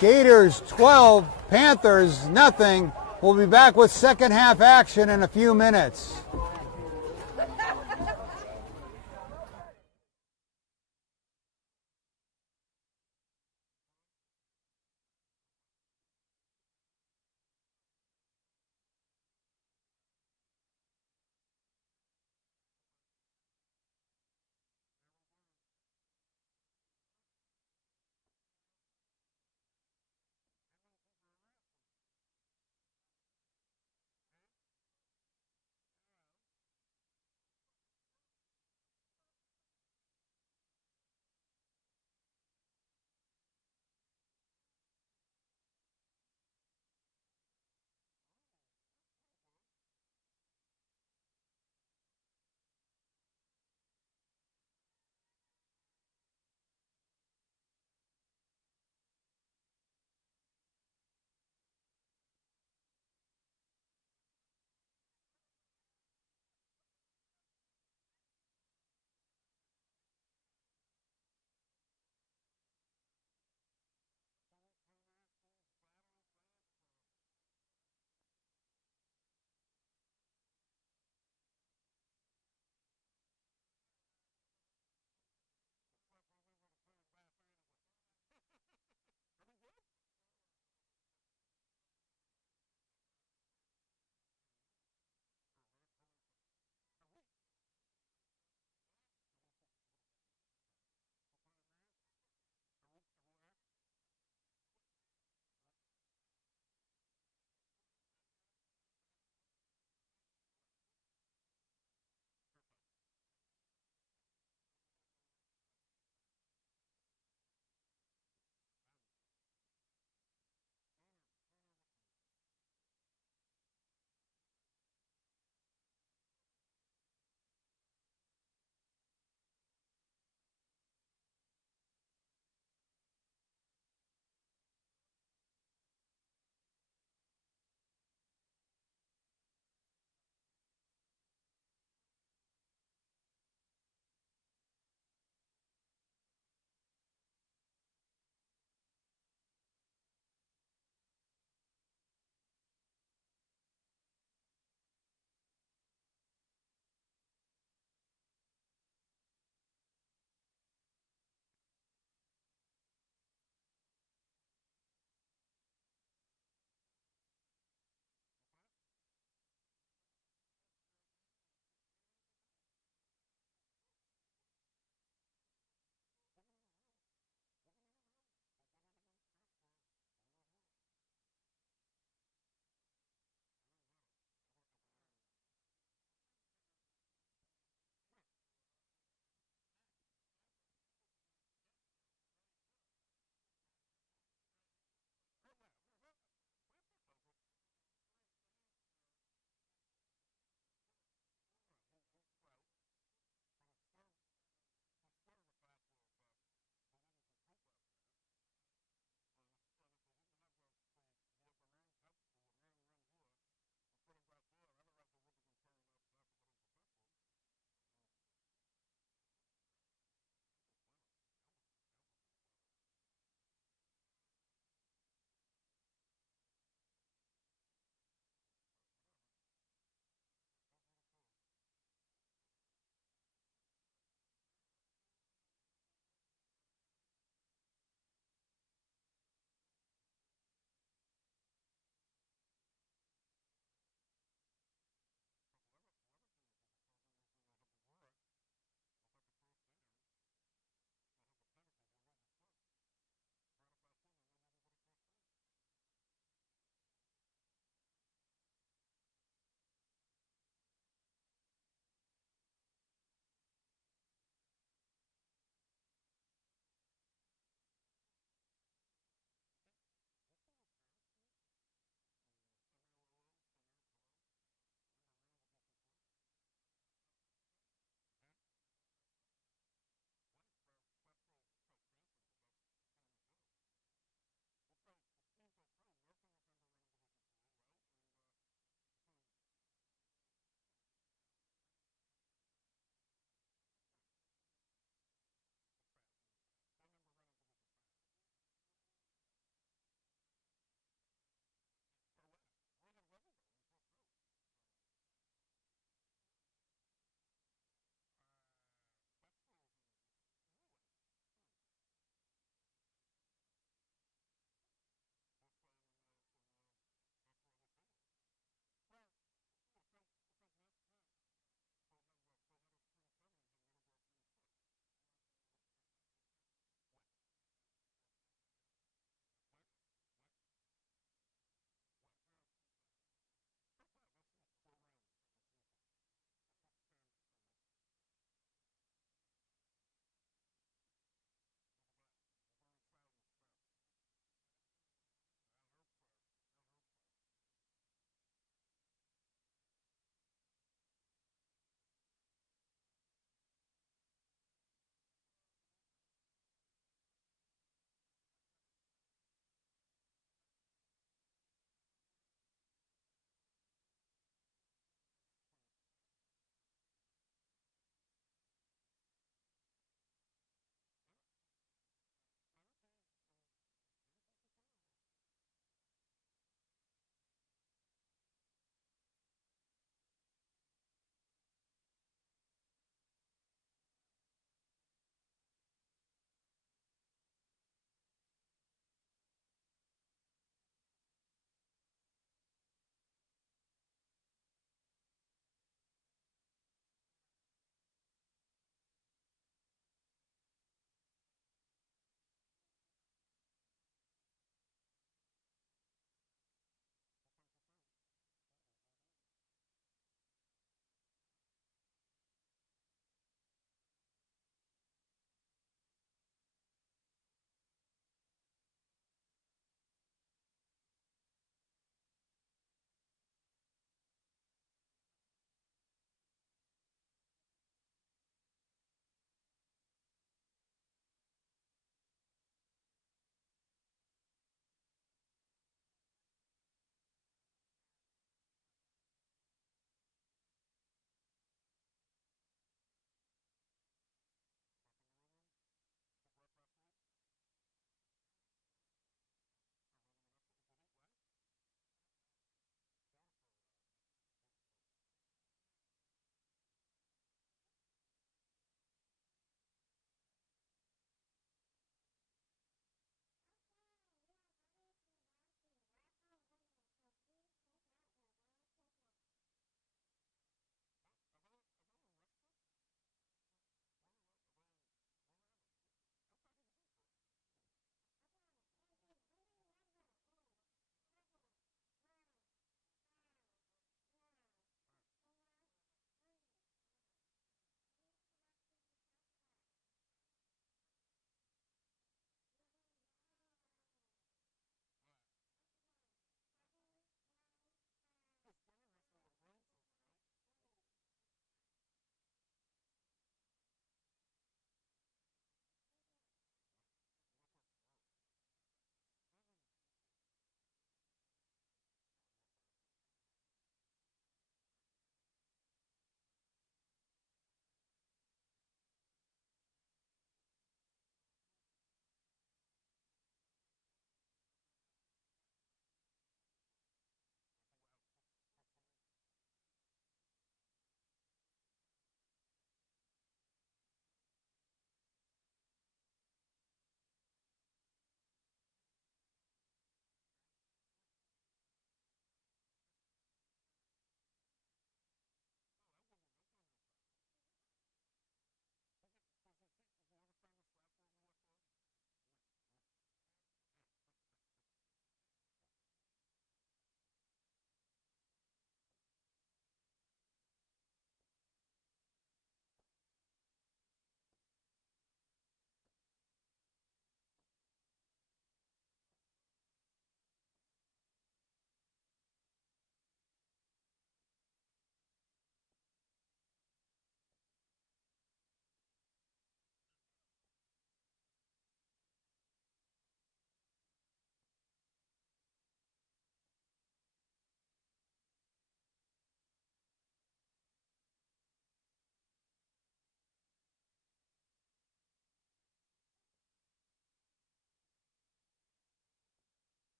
Gators 12, Panthers nothing. We'll be back with second half action in a few minutes.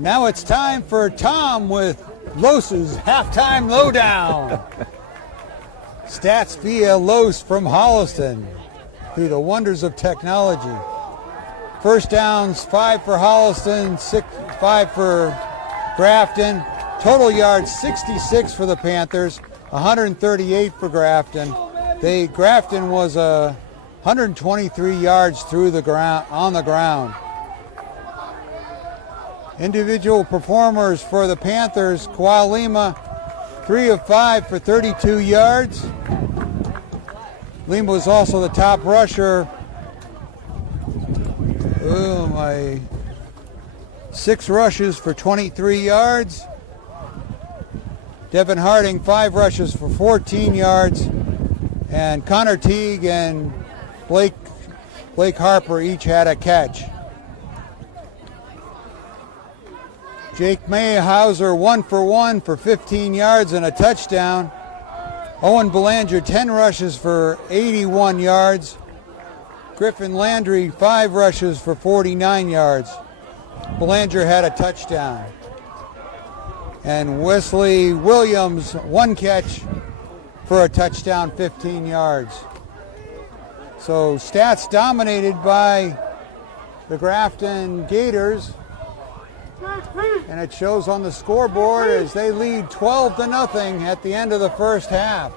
Now it's time for Tom with Los's halftime lowdown. Stats via Los from Holliston through the wonders of technology. First downs, 5 for Holliston, 5 for Grafton. Total yards, 66 for the Panthers, 138 for Grafton. Grafton was 123 yards through the ground on the ground. Individual performers for the Panthers, Kawhi Lima, 3 of 5 for 32 yards. Lima was also the top rusher. 6 rushes for 23 yards. Devin Harding, 5 rushes for 14 yards. And Connor Teague and Blake Harper each had a catch. Jake Mayhauser, 1 for 1 for 15 yards and a touchdown. Owen Belanger, 10 rushes for 81 yards. Griffin Landry, 5 rushes for 49 yards. Belanger had a touchdown. And Wesley Williams, 1 catch for a touchdown, 15 yards. So stats dominated by the Grafton Gators. And it shows on the scoreboard as they lead 12-0 at the end of the first half.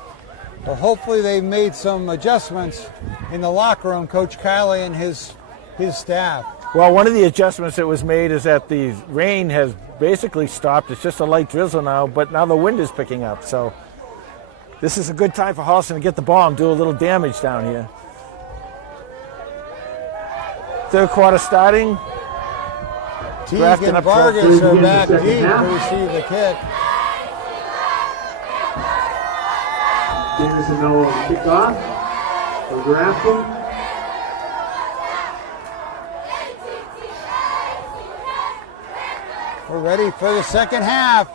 Well, hopefully they've made some adjustments in the locker room, Coach Kiley and his staff. Well, one of the adjustments that was made is that the rain has basically stopped. It's just a light drizzle now, but now the wind is picking up. So this is a good time for Holliston to get the ball and do a little damage down here. Third quarter starting. Teague and Vargas are back deep to receive the kick. Jameson Noah kickoff for Grafton. We're ready for the second half.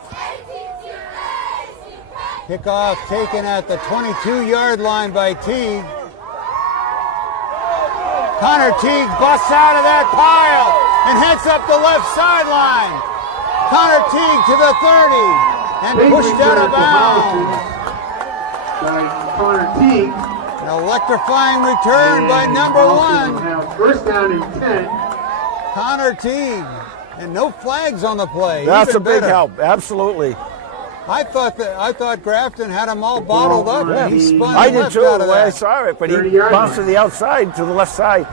Kickoff taken at the 22-yard line by Teague. Connor Teague busts out of that pile and heads up the left sideline. Connor Teague to the 30 and pushed out of bounds. By Connor Teague. An electrifying return by number 1. First down and 10. Connor Teague. And no flags on the play. That's Even a big better. help, absolutely. I thought Grafton had them all bottled up, and he spun I did left too, out of the way I that. saw it, but he 30-yard bounced to the outside, to the left side.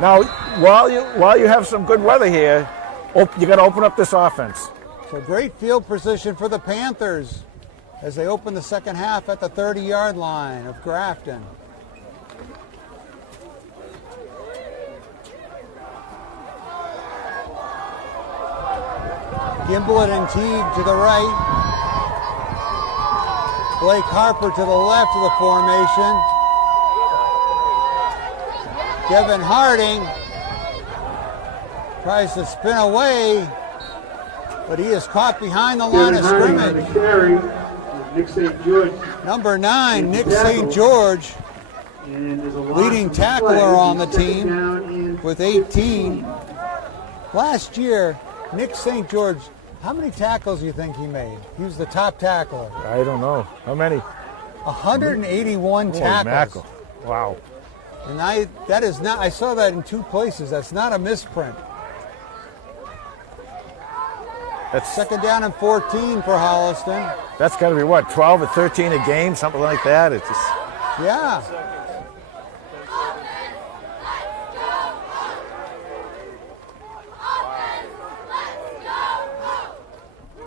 Now, while you have some good weather here, you got to open up this offense. So great field position for the Panthers as they open the second half at the 30-yard line of Grafton. Gimblett and Teague to the right. Blake Harper to the left of the formation. Devin Harding tries to spin away, but he is caught behind the line of scrimmage. Carry, Nick St. George. Number 9, Nick St. George, leading tackler on the team with 18. Last year, Nick St. George, how many tackles do you think he made? He was the top tackler. I don't know. How many? 181 Holy tackles. mackerel. Wow. And I saw that in 2 places. That's not a misprint. That's Second down and 14 for Holliston. That's got to be what, 12 or 13 a game, something like that. It's just, Yeah.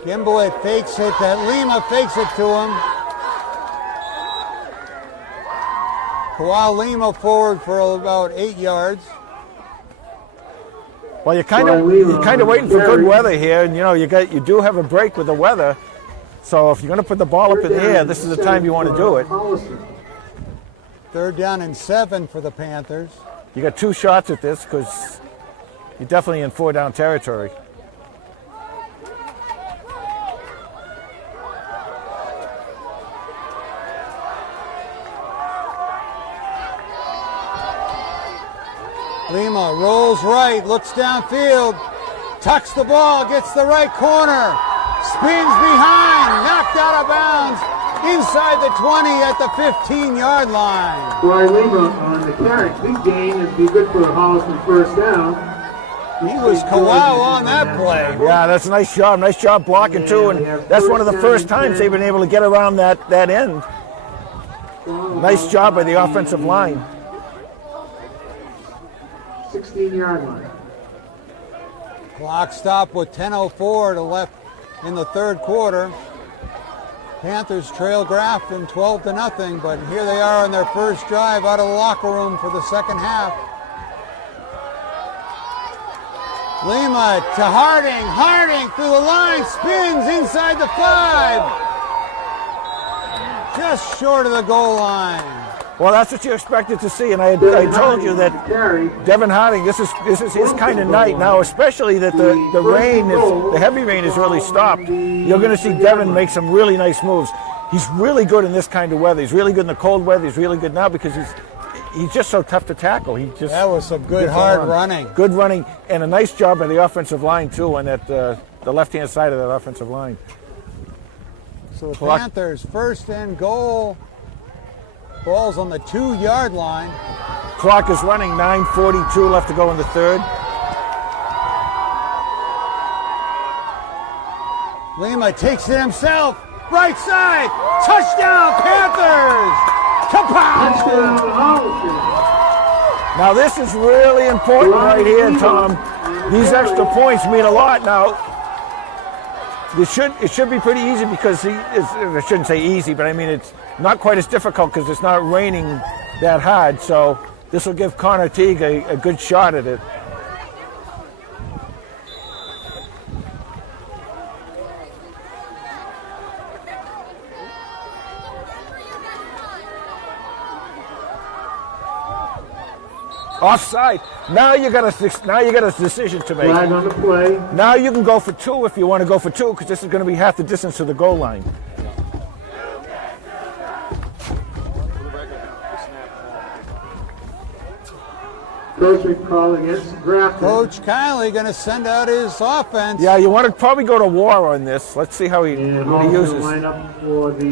Gimblett fakes it, that Lima fakes it to him. Kawhi Lima forward for about 8 yards. well, you're kind of waiting for good weather here, and you do have a break with the weather. So if you're going to put the ball up in the air, this is the time you want to do it. Third down and 7 for the Panthers. You got 2 shots at this because you're definitely in 4-down territory. Lima rolls right, looks downfield, tucks the ball, gets the right corner, spins behind, knocked out of bounds inside the 20 at the 15-yard line. Brian Lima on the carry. Big gain and be good for Holliston first down. He was Kawau on that play. Yeah, that's a nice job blocking too, and that's one of the first times they've been able to get around that end. Nice job by the offensive line. 16-yard line. Clock stop with 10:04 to left in the third quarter. Panthers trail Grafton 12-0, but here they are on their first drive out of the locker room for the second half. Lima to Harding. Harding through the line, spins inside the 5. Just short of the goal line. Well, that's what you expected to see, and I told you that Devin Harding, this is his kind of night now, especially that the heavy rain is really stopped. You're going to see Devin make some really nice moves. He's really good in this kind of weather. He's really good in the cold weather. He's really good now because he's just so tough to tackle. That was some good hard running. Good running, and a nice job by the offensive line too, on that the left-hand side of that offensive line. So the Panthers first and goal. Ball's on the 2-yard line. Clock is running, 9:42 left to go in the third. Lima takes it himself. Right side. Touchdown, Panthers! Kapow! Now this is really important right here, Tom. These extra points mean a lot now. It should be pretty easy because I shouldn't say easy, but I mean it's not quite as difficult because it's not raining that hard. So this will give Connor Teague a good shot at it. Offside. Now you got a decision to make. Flag on the play. Now you can go for 2 if you want to go for 2, because this is going to be half the distance to the goal line. Coach call against Grafton. Coach Kiley going to send out his offense. Yeah, you want to probably go to war on this. Let's see how he uses. Line up for the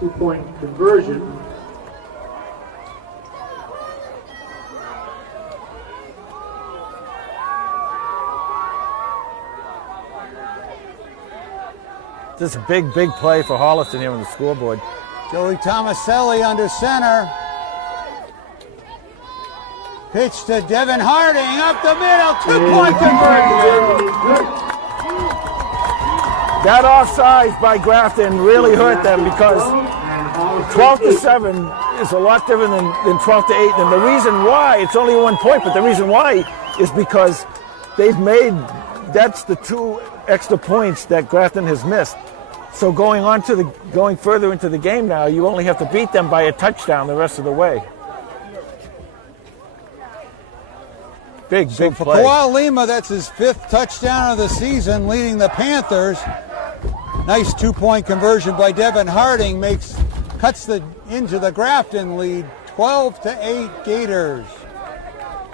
2-point conversion. This is a big play for Holliston here on the scoreboard. Joey Tomaselli under center. Pitch to Devin Harding up the middle. 2-point conversion. That offside by Grafton really hurt them because 12-7 is a lot different than 12-8. And the reason why, it's only 1 point, but the reason why is because that's the 2 extra points that Grafton has missed. So going further into the game now, you only have to beat them by a touchdown the rest of the way. Big for play. Kawau Lima, that's his 5th touchdown of the season, leading the Panthers. Nice 2-point conversion by Devin Harding cuts into the Grafton lead, 12-8 Gators.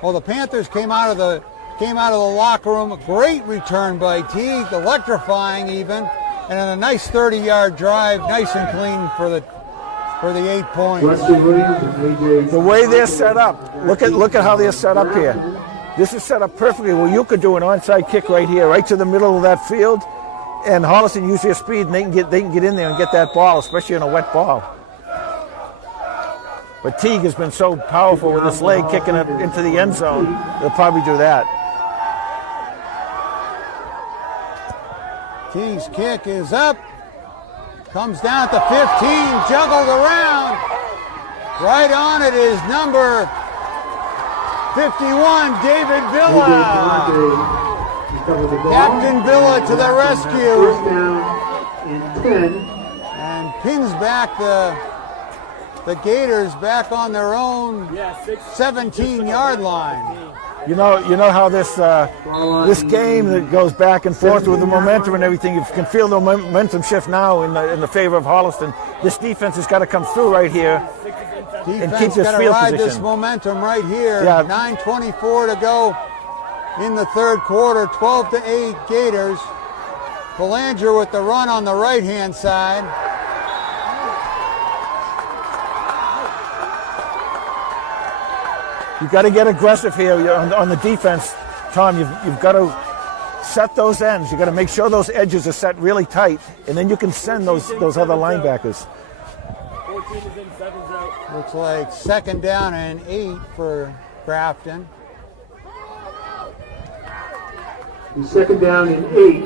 Well, the Panthers came out of the locker room. Great return by Teague, electrifying even, and then a nice 30-yard drive, nice and clean for the 8 points. The way they're set up, look at how they're set up here. This is set up perfectly. Well, you could do an onside kick right here, right to the middle of that field, and Holliston use their speed, and they can get in there and get that ball, especially on a wet ball. But Teague has been so powerful with his leg kicking it into the end zone. They'll probably do that. Teague's kick is up. Comes down at the 15, juggled around. Right on it is number 51, David Villa. Captain Villa to the rescue. First down and 10. And pins back the Gators back on their own 17-yard line. You know how this game that goes back and forth with the momentum and everything. You can feel the momentum shift now in the favor of Holliston. This defense has got to come through right here and keep this field ride position. This momentum right here. Yeah. 9:24 to go in the third quarter, 12-8 Gators. Belanger with the run on the right-hand side. You've got to get aggressive here on the defense, Tom. You've got to set those ends. You've got to make sure those edges are set really tight, and then you can send those other linebackers. 14 is in, 7's out. Looks like 2nd down and 8 for Grafton. 2nd down and 8.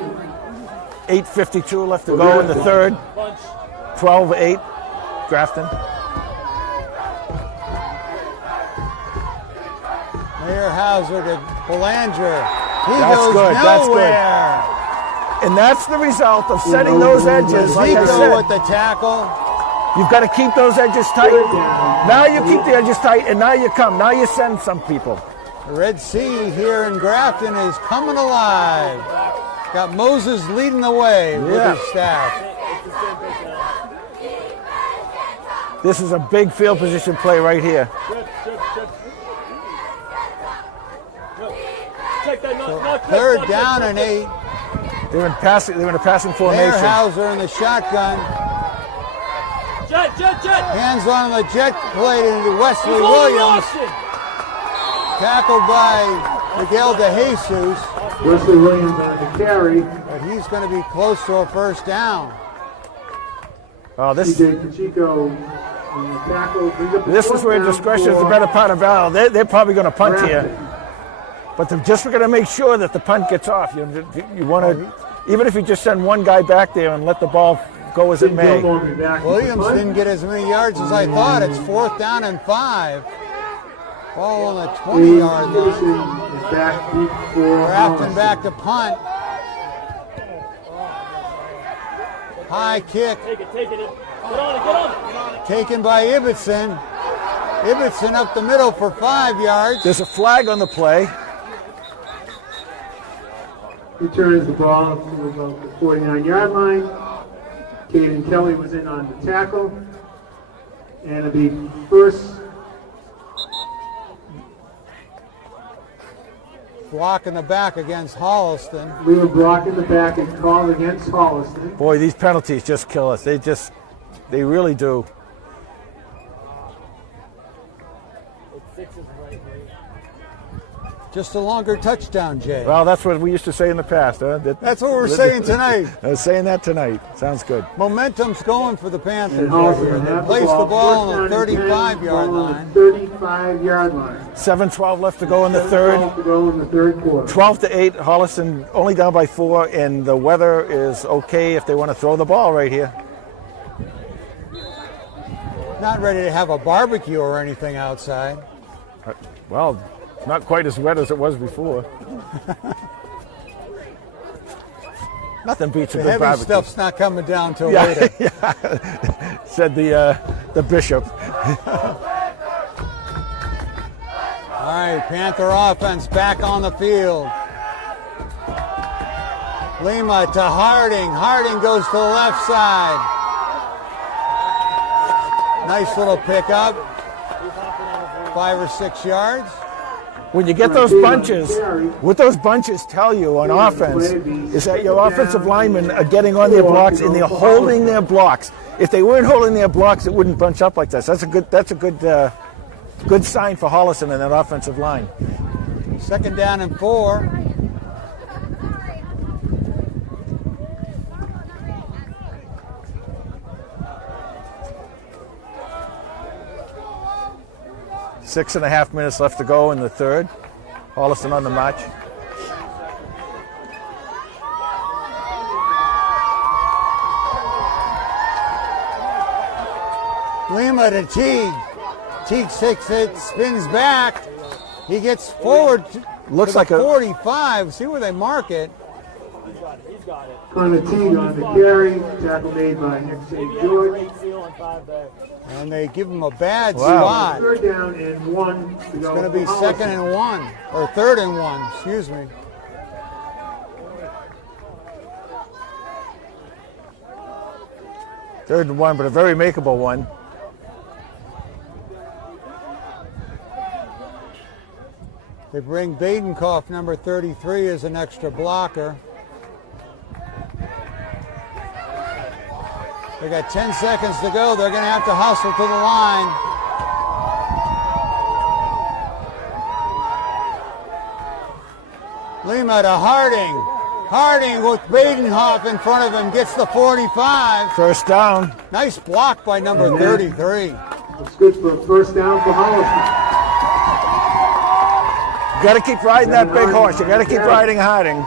8:52 left to go in the third. 12-8, Grafton. Meyerhauser to Belanger. He That's goes good, that's nowhere. good. And that's the result of setting those edges. Like I Zico said, with the tackle. you've got to keep those edges tight. Now you keep the edges tight, and now you come. Now you send some people. The Red Sea here in Grafton is coming alive. Got Moses leading the way with his staff. This is a big field position play right here. Third down and 8. They're in a passing formation. Meyerhauser in the shotgun. Jet. Hands on the jet plate into Wesley Williams. Tackled by Miguel DeJesus. Wesley Williams on the carry. But he's going to be close to a first down. Oh, this TJ Pacheco on the tackle. is where discretion is the better part of valor. They're probably going to punt here. But they're just going to make sure that the punt gets off. You want to, even if you just send one guy back there and let the ball go as it may. Williams didn't get as many yards as I thought. It's 4th down and 5. Ball on the 20-yard line. Grafton back to punt. High kick. Take it. Get on it. Taken by Ibbotson. Ibbotson up the middle for 5 yards. There's a flag on the play. Returns the ball to about the 49-yard line. Caden Kelly was in on the tackle. And it'll be first. Block in the back against Holliston. Legal block in the back and called against Holliston. Boy, these penalties just kill us. They really do. Just a longer touchdown, Jay. Well, that's what we used to say in the past. Huh? That's what we're saying tonight. I was saying that tonight. Sounds good. Momentum's going for the Panthers. And Holliston They have placed the ball on the First down and 35-yard 10, line. 35-yard line. 7:12 left to go in the third. 7:12 to go in the third quarter. 12-8. Holliston only down by 4, and the weather is okay if they want to throw the ball right here. Not ready to have a barbecue or anything outside. Well, not quite as wet as it was before. Nothing beats a The good heavy barbecue. stuff's not coming down till Yeah, later. yeah. Said the bishop. All right, Panther offense back on the field. Lima to Harding. Harding goes to the left side. Nice little pickup. 5 or 6 yards. When you get those bunches, what those bunches tell you on offense is that your offensive linemen are getting on their blocks and they're holding their blocks. If they weren't holding their blocks, it wouldn't bunch up like this. That's a good sign for Holliston and that offensive line. 2nd down and 4. Six and a half minutes left to go in the third. Holliston on the march. Lima to Teague. Teague takes it, spins back. He gets forward Looks to like the a 45. See where they mark it. He's got it. Connor Teague on the carry. Tackle made by Nick St. George. Great seal on 5 back. And they give him a bad Wow. spot. Third down and 1 to go. It's going to be 2nd and 1, or 3rd and 1, excuse me. third and 1, but a very makeable one. They bring Badenkoff, number 33, as an extra blocker. They got 10 seconds to go. They're going to have to hustle to the line. Lima to Harding. Harding with Badenhoff in front of him gets the 45. First down. Nice block by number 33. It's good for a first down for Holliston. You got to keep riding that big horse. You got to keep riding Harding.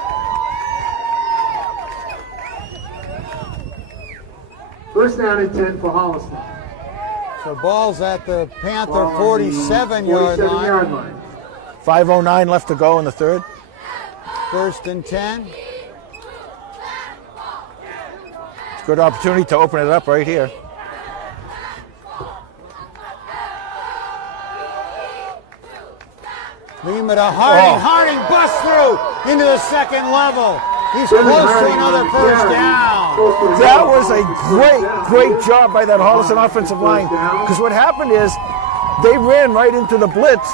First down and 10 for Holliston. So ball's at the Panther 47-yard line. 5:09 left to go in the third. First and 10. Good opportunity to open it up right here. Lima to Harding. Oh. Harding busts through into the second level. He's close to another first down. That was a great job by that Holliston offensive line. Because what happened is they ran right into the blitz,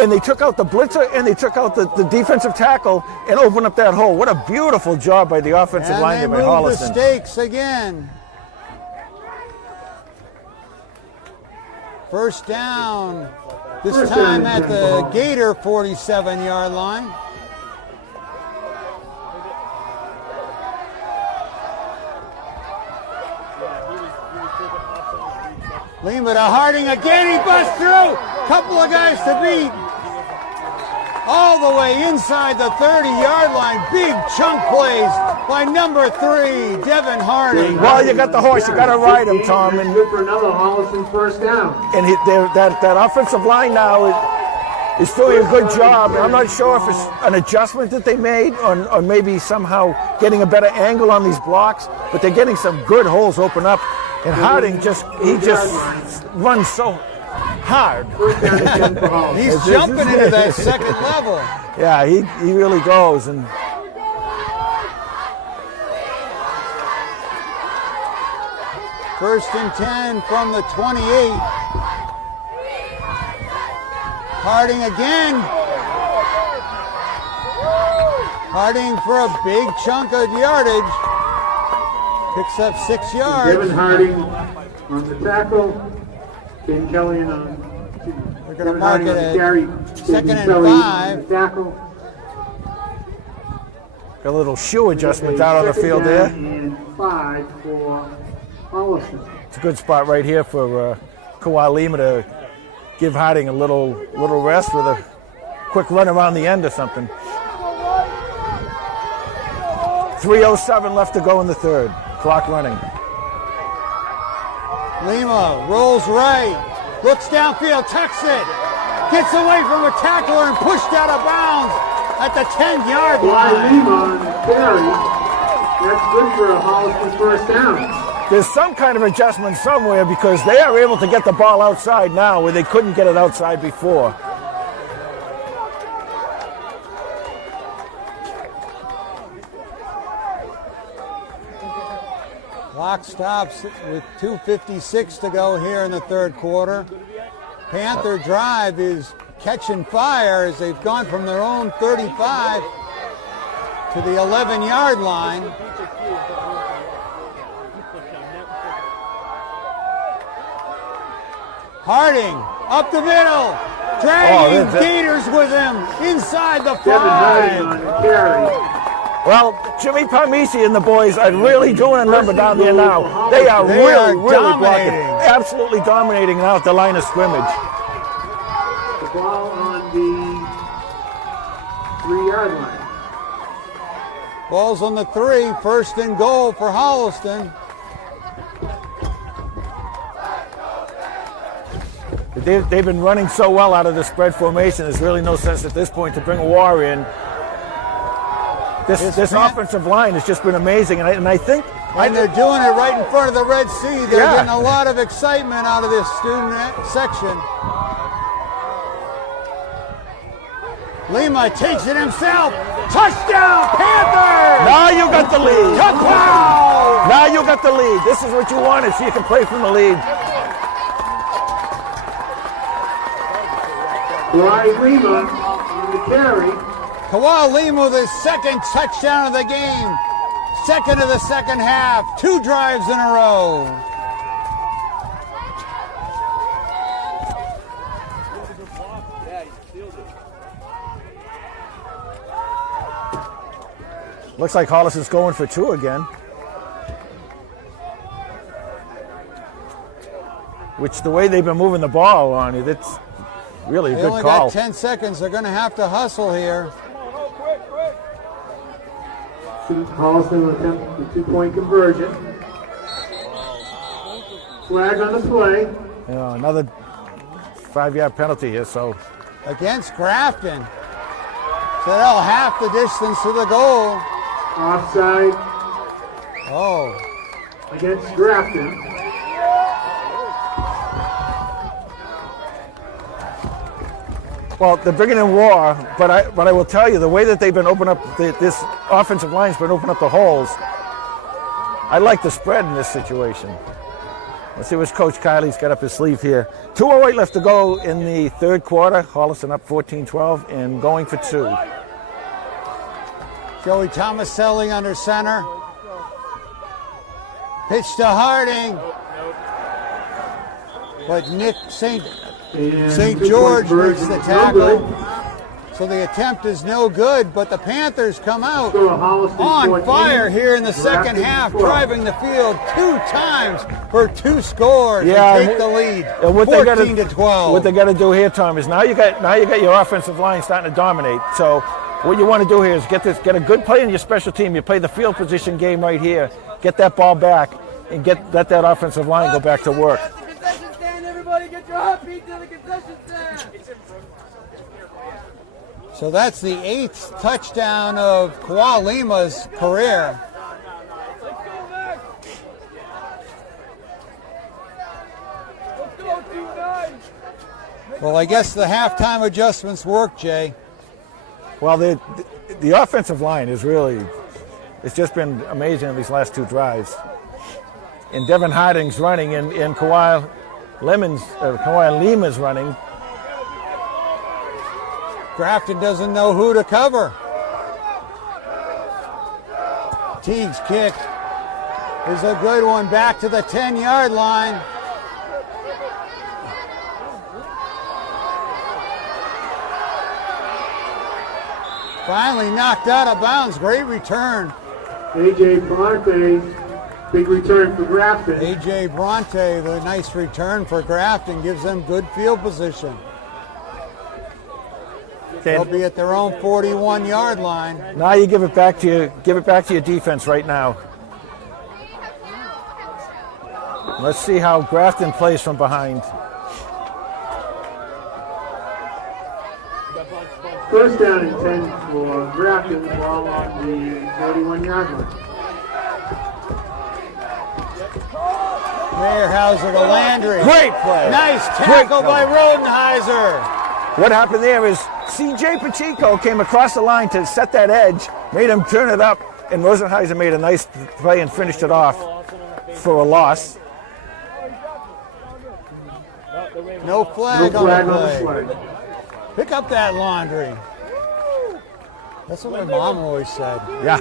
and they took out the blitzer and they took out the defensive tackle and opened up that hole. What a beautiful job by the offensive line And by they move the Holliston. stakes again. First down. This time at the Gator 47-yard line. Lima to Harding again. He busts through. Couple of guys to beat. All the way inside the 30-yard line. Big chunk plays by number 3, Devin Harding. Well, you got the horse. You got to ride him, Tom. And good for another Holliston first down. And that offensive line now is doing a good job. I'm not sure if it's an adjustment that they made or maybe somehow getting a better angle on these blocks, but they're getting some good holes open up. And Harding just runs so hard. He's jumping into that second level. Yeah, he really goes. And first and 10 from the 28. Harding again. Harding for a big chunk of yardage. Picks up 6 yards. Devin Harding on the tackle. Ben Kelly on. We're going to mark it at second and 5. Tackle. got a little shoe adjustment out on the field there. And 5 for Holliston. It's a good spot right here for Kawhi Lima to give Harding a little rest with a quick run around the end or something. 3:07 left to go in the third. Clock running. Lima rolls right, looks downfield, tucks it, gets away from a tackler and pushed out of bounds at the 10-yard line. Lima on carry. That's good for a Holliston first down. There's some kind of adjustment somewhere because they are able to get the ball outside now where they couldn't get it outside before. Clock stops with 2:56 to go here in the third quarter. Panther drive is catching fire as they've gone from their own 35 to the 11-yard line. Harding up the middle, dragging Gators with him inside the 5. Devin Harding on the carry. Well, Jimmy Parmisi and the boys are really doing a number down there now. They are really blocking. Absolutely dominating now at the line of scrimmage. The ball on the 3-yard line. Ball's on the 3, first and goal for Holliston. They've been running so well out of the spread formation, there's really no sense at this point to bring a war in. This offensive line has just been amazing, and I think... And they're doing it right in front of the Red Sea. They're getting a lot of excitement out of this student section. Lima takes it himself. Touchdown, Panthers! Now you got the lead. Touchdown! Now you got the lead. This is what you wanted, so you can play from the lead. Lima On the carry. Kawalima with his second touchdown of the game. Second of the second half. 2 drives in a row. Looks like Holliston's going for 2 again. Which, the way they've been moving the ball on it, it's really a They good only call. got 10 seconds. They're going to have to hustle here. Holliston will attempt the 2-point conversion. Flag on the play. You know, another 5-yard penalty here, so Against Grafton. So they'll half the distance to the goal. Offside Oh, against Grafton. well, they're bringing in War, but I will tell you, the way that they've been opening up, this offensive line's been opening up the holes. I like the spread in this situation. Let's see what Coach Kiley's got up his sleeve here. 2:08 left to go in the third quarter. Holliston up 14-12 and going for 2. Joey Tomaselli under center. Pitch to Harding. But Nick St. George makes the tackle. So the attempt is no good, but the Panthers come out on fire here in the second half, driving the field 2 times for 2 scores and take the lead, 14-12. What they got to do here, Tom, is now you got your offensive line starting to dominate. So what you want to do here is get a good play in your special team. You play the field position game right here, get that ball back, and let that offensive line go back to work. Concession stand, everybody get your hot feet to the concession stand. So that's the 8th touchdown of Kawalima's career. Let's go, Max. Let's go, 2-9. Well, I guess the halftime adjustments work, Jay. Well, the offensive line is really, it's just been amazing in these last 2 drives. And Devin Harding's running, and Kawhi Lima's running. Grafton doesn't know who to cover. Teague's kick is a good one back to the 10-yard line. Finally knocked out of bounds. Great return. A.J. Bronte, big return for Grafton. A.J. Bronte, the nice return for Grafton, gives them good field position. They'll be at their own 41-yard line. Now you give it back to your defense right now. Let's see how Grafton plays from behind. First down and 10 for Grafton, ball on the 31-yard line. Meyerhauser to Landry. Great play. Nice tackle by Rodenheiser. What happened there is C.J. Pacheco came across the line to set that edge, made him turn it up, and Rosenheiser made a nice play and finished it off for a loss. No flag on the play. play. Pick up that Laundry. That's what my mom always said. Yeah.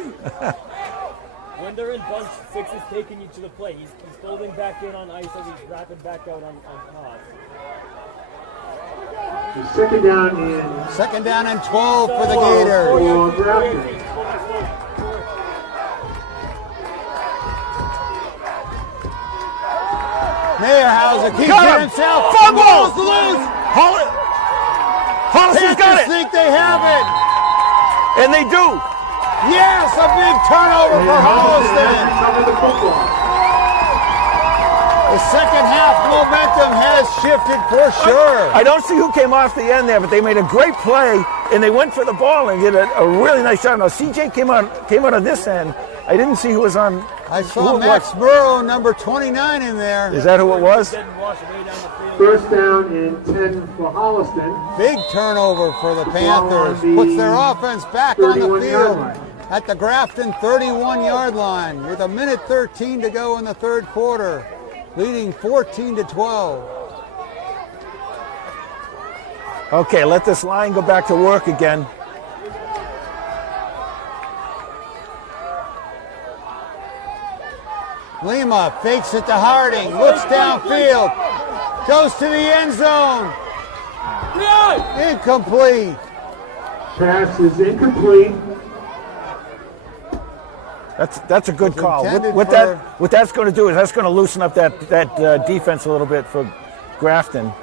When they're in bunch, 6 is taking you to the play. He's folding back in on ice as he's wrapping back out on pause. Second down and Second down and 12 for the Gators. for Grafton. Meyerhauser keeps Got it him. himself. Fumble! Balls loose. Holliston's got Panthers it, think they have it. and they do. Yes, a big turnover for Holliston. Recovered the football. The second half momentum has shifted for sure. I don't see who came off the end there, but they made a great play, and they went for the ball and did a really nice shot. Now, C.J. came out of this end. I didn't see who was on. I who saw it Max was. Burrow, number 29 in there. Is that who it was? First down and 10 for Holliston. Big turnover for the Panthers. Puts their offense back on the 31-yard field line. at the Grafton 31-yard line with 1:13 to go in the third quarter, leading 14-12. Okay, let this line go back to work again. Lima fakes it to Harding, looks downfield, goes to the end zone. Incomplete. Pass is incomplete. That's a good call. intended What that's going to do is that's going to loosen up that defense a little bit for Grafton.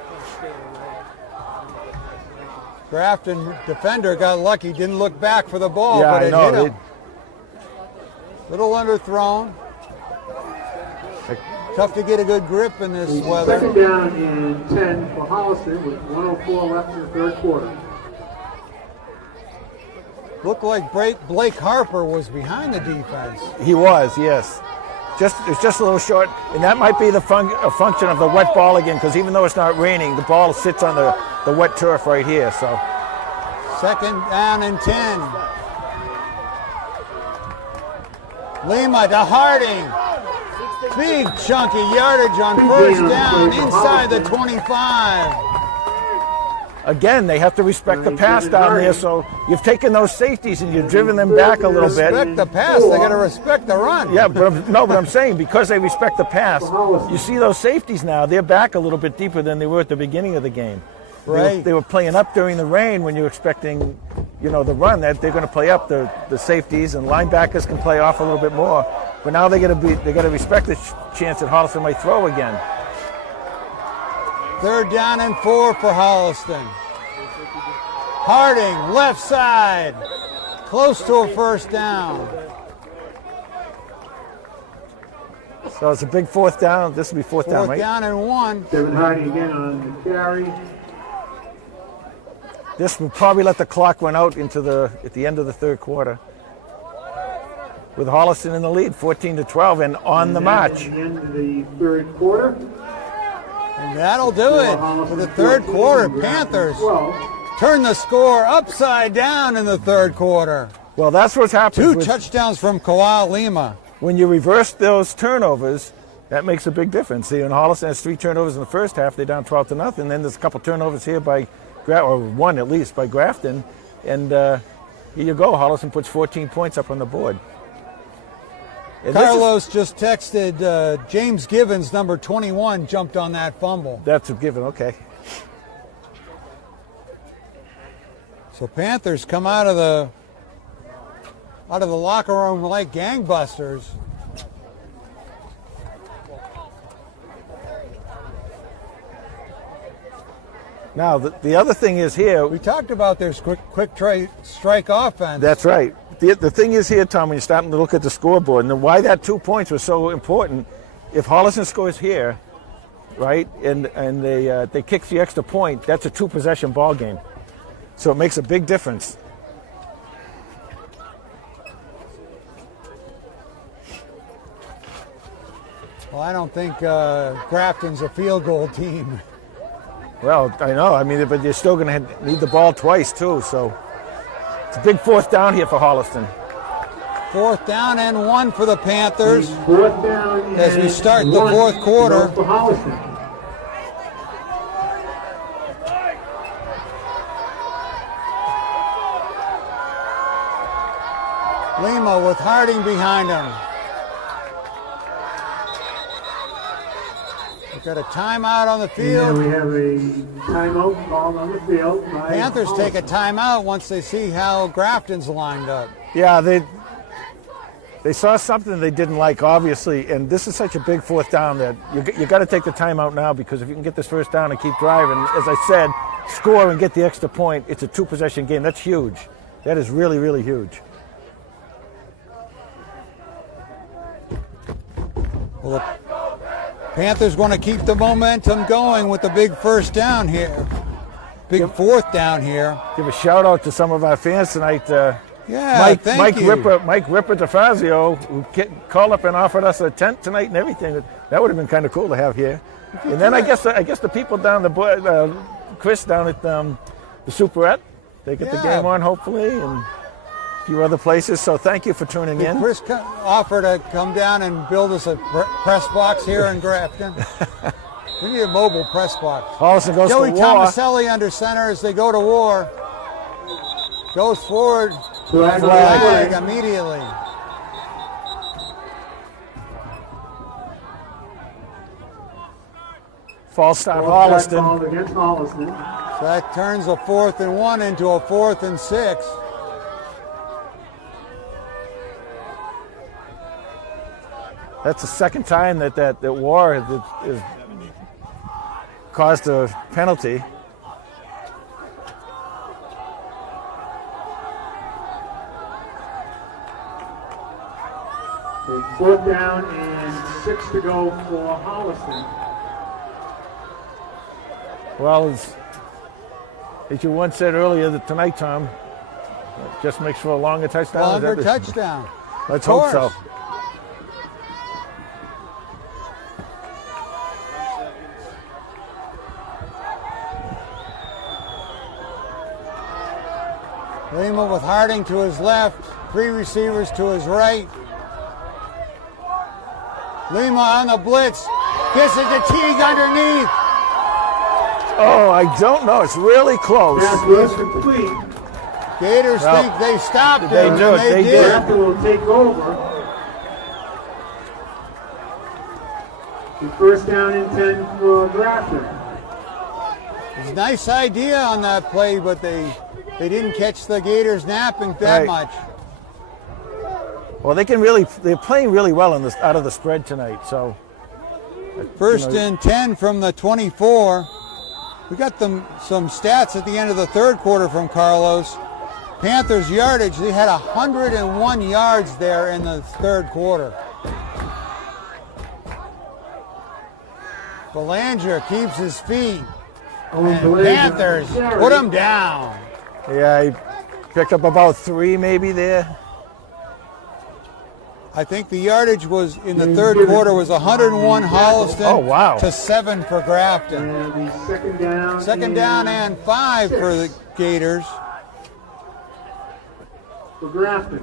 Grafton defender got lucky, didn't look back for the ball, Yeah, but I it know. hit him. Little underthrown. Tough to get a good grip in this weather. Second down and 10 for Holliston with 1:04 left in the third quarter. Looked like Blake Harper was behind the defense. He was, yes. It's just a little short, and that might be a function of the wet ball again, because even though it's not raining, the ball sits on the wet turf right here. So Second down and 10. Lima to Harding. Big chunky yardage on first down inside the 25. again, they have to respect the pass down there. So you've taken those safeties and you've driven them back a little bit. Respect the pass, they got to respect the run. Yeah, but I'm saying because they respect the pass, you see those safeties now, they're back a little bit deeper than they were at the beginning of the game. Right. They were playing up during the rain when you're expecting, the run, that they're going to play up the safeties, and linebackers can play off a little bit more. But now they got to respect the chance that Holliston might throw again. Third down and 4 for Holliston. Harding, left side, close to a first down. So it's a big fourth down. This will be fourth down, Fourth right? down and 1. Devin Harding again on the carry. This will probably let the clock run out at the end of the third quarter. With Holliston in the lead, 14-12, and on the march. At the end of the third quarter. And that'll do it for the third quarter. Panthers turn the score upside down in the third quarter. Well, that's what's happened. 2 touchdowns from Kawhi Lima. When you reverse those turnovers, that makes a big difference. See, when Holliston has 3 turnovers in the first half, they're down 12-0. Then there's a couple turnovers here or one at least by Grafton, and here you go. Holliston puts 14 points up on the board. And Carlos just texted James Givens, number 21, jumped on that fumble. That's a given. Okay. So Panthers come out of the locker room like gangbusters. Now the other thing is here. We talked about their quick strike offense. That's right. The thing is here, Tom, when you're starting to look at the scoreboard, and why that 2 points was so important. If Holliston scores here, right, and they kick the extra point, that's a 2-possession ball game. So it makes a big difference. Well, I don't think Grafton's a field goal team. Well, I know. I mean, but you're still going to need the ball twice, too. So it's a big fourth down here for Holliston. Fourth down and 1 for the Panthers Fourth down as we start the fourth quarter. For Holliston. Lima with Harding behind him. We've got a timeout on the field. And we have a timeout called on the field. Panthers take a timeout once they see how Grafton's lined up. Yeah, they saw something they didn't like, obviously, and this is such a big fourth down that you got to take the timeout now, because if you can get this first down and keep driving, as I said, score and get the extra point, it's a 2-possession game. That's huge. That is really, really huge. Well, the Panthers want to keep the momentum going with the big first down here. Big fourth down here. Give a shout out to some of our fans tonight. Yeah, thank you. Mike Ripper DeFazio, who called up and offered us a tent tonight and everything. That would have been kind of cool to have here. And then I guess the people down Chris down at the Superette, they get the game on hopefully, and a few other places. So thank you for tuning in. Chris offered to come down and build us a press box here in Grafton. We need a mobile press box. Holliston goes Joey to war. Tomaselli under center as they go to war. Goes forward. Flag. Immediately. False start, Ball Holliston. called against Holliston. So that turns a 4th and 1 into a 4th and 6. That's the second time that war has caused a penalty. So 4th down and 6 to go for Holliston. Well, as you once said earlier tonight, Tom, just makes for a longer touchdown. Longer touchdown. Let's hope so. Lima with Harding to his left, 3 receivers to his right. Lima on the blitz, gets it to Teague underneath. Oh, I don't know. It's really close. Pass was complete. Gators Well, think they stopped they him, do and it. They did. Grafton will take over. The 1st down and 10 for Grafton. It's a nice idea on that play, but they didn't catch the Gators napping that Right. much. Well, they're playing really well out of the spread tonight. So 1st and 10 from the 24. We got some stats at the end of the 3rd quarter from Carlos. Panthers yardage, they had 101 yards there in the 3rd quarter. Belanger keeps his feet. And Panthers put him down. yeah, he picked up about 3 maybe there. I think the yardage was in the 3rd quarter was 101 Holliston Oh, wow. to 7 for Grafton. And the 2nd down. 2nd down and 5 for the Gators. For Grafton.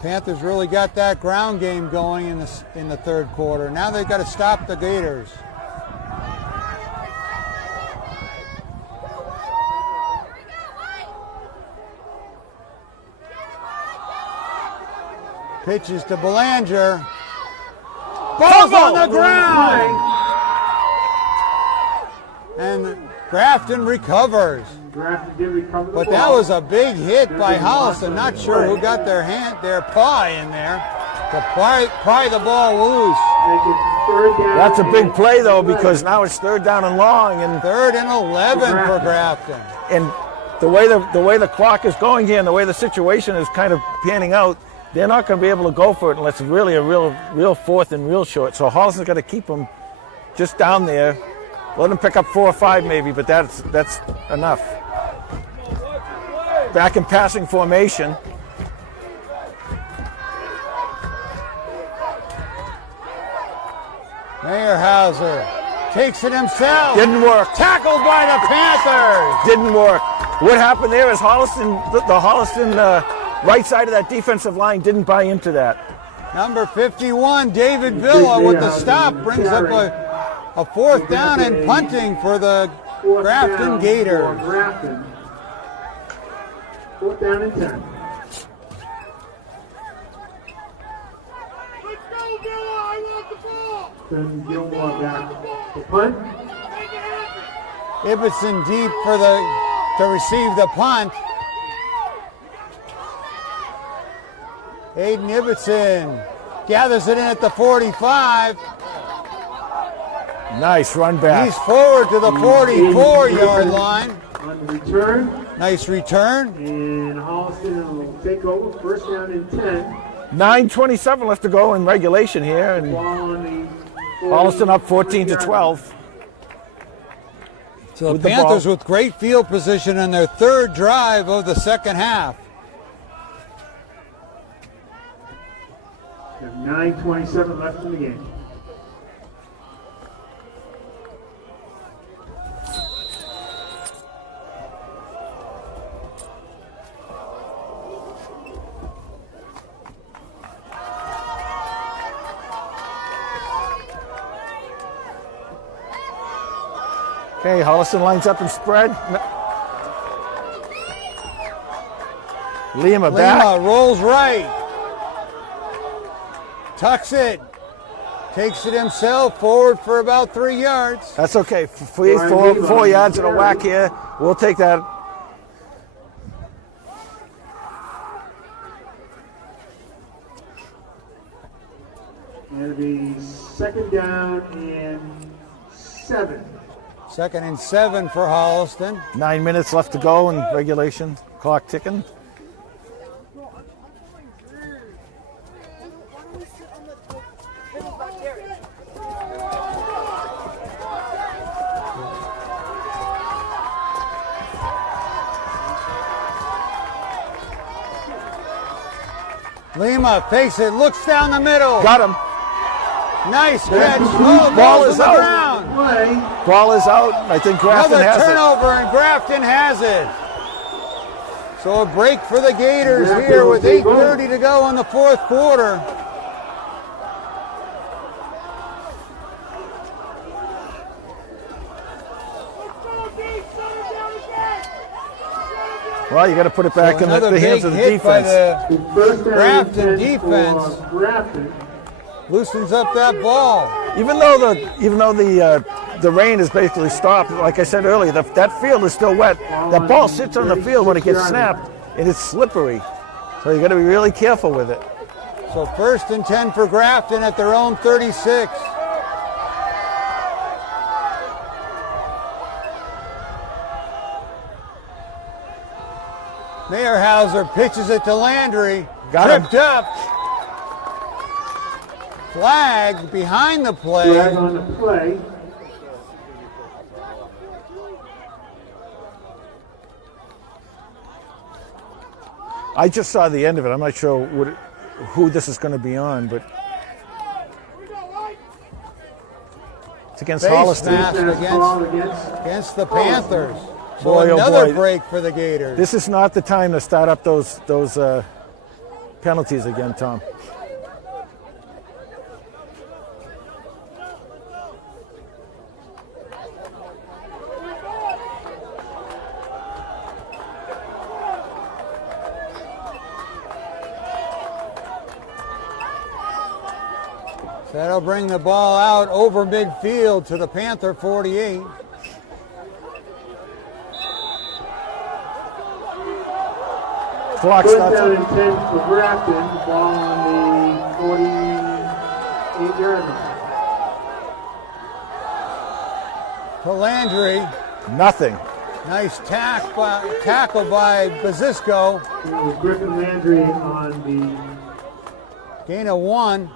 Panthers really got that ground game going in the 3rd quarter. Now they've got to stop the Gators. Pitches to Belanger. Ball's on the ground! And Grafton recovers. Grafton did recover the But ball. that was a big hit by Holliston. Not sure who got their paw in there to pry the ball loose. Make it 3rd down. That's a big and play though, 11. because now it's 3rd down and long, and 3rd and 11 for Grafton. the way the clock is going here and the way the situation is kind of panning out, they're not going to be able to go for it unless it's really a real 4th and real short. So Holliston's got to keep them just down there, let them pick up 4 or 5 maybe, but that's enough. Back in passing formation. Meyerhauser takes it himself. Didn't work. Tackled by the Panthers. Didn't work. What happened there is the Holliston right side of that defensive line didn't buy into that. Number 51, David Villa with the stop brings up a 4th down and punting for the 4th Grafton down Gators. for Grafton. 4th down and 10. Let's go, Villa! I want the ball! Then Gilmore back to punt. Make it happen! Ibbotson deep to receive the punt. Aiden Ibbotson gathers it in at the 45. Nice run back. He's forward to the 44-yard line. On the return, Nice return. and Holliston will take over. 1st down and 10. 9:27 left to go in regulation here, and Ball on the Holliston up 14-12. So the With the Panthers ball. with great field position in their 3rd drive of the 2nd half. 9:27 left in the game. Okay, Holliston lines up and spread. Lima back. Lima rolls right. Tucks it. Takes it himself forward for about 3 yards. That's okay. 4 yards and a whack here. We'll take that. It'll be 2nd down and 7. 2nd and 7 for Holliston. 9 minutes left to go in regulation. Clock ticking. Lima fakes it, looks down the middle. Got him. Nice catch. Oh, Ball is to the out. ground. Play. Ball is out. I think Grafton Another has it. turnover, and Grafton has it. So a break for the Gators here with 8:30 to go in the 4th quarter. Well, you got to put it back in Another the hands big of the hit by defense. the First down Grafton and 10 defense. for Grafton. Loosens up that ball. Even though the rain is basically stopped, like I said earlier, that field is still wet. That ball sits on the field when it gets snapped, and it's slippery. So you got to be really careful with it. So 1st and 10 for Grafton at their own 36. Meyerhauser pitches it to Landry. Got him. Tripped up. Flag behind the play. Flag on the play. I just saw the end of it. I'm not sure who this is going to be on, but it's against Face Holliston. mask Ball against the Panthers. So Boy, oh another boy. break for the Gators. This is not the time to start up those penalties again, Tom. So that'll bring the ball out over midfield to the Panther 48. Clock First starts down up. and 10 for Grafton. Ball on the 48-yard line. To Landry. Nothing. Nice tackle by Bazisco. It was Griffin Landry on the Gain of 1.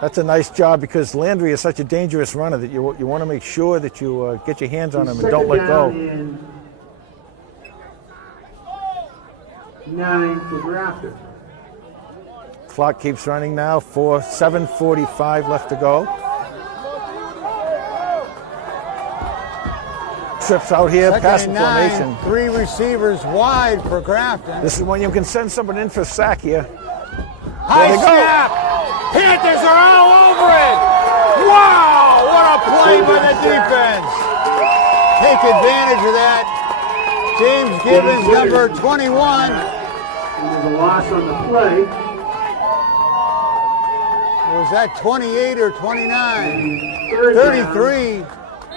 That's a nice job because Landry is such a dangerous runner that you want to make sure that you get your hands on him and don't let go. 9 for Grafton. Clock keeps running now. 7:45 left to go. Trips out here, pass 2nd and formation. 9. 3 receivers wide for Grafton. This is when you can send someone in for a sack here. High they go. snap. Panthers are all over it. Wow, what a play by the defense. Take advantage of that. James Gibbons, number 21. There's a loss on the play. Was that 28 or 29? Third down. 33.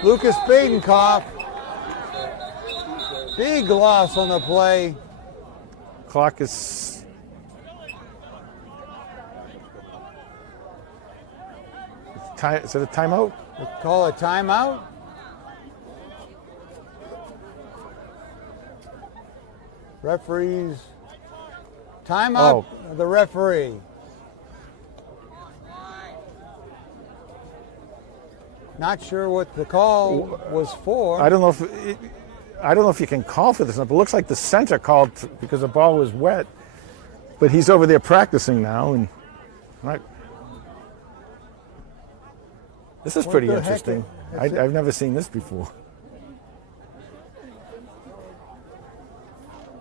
Lucas Badenkoff. Big loss on the play. Clock is. Is it a timeout? They call a timeout. Referees. Timeout. The referee. Not sure what the call was for. I don't know if you can call for this, but it looks like the center called because the ball was wet. But he's over there practicing now, and this is pretty interesting. I've never seen this before.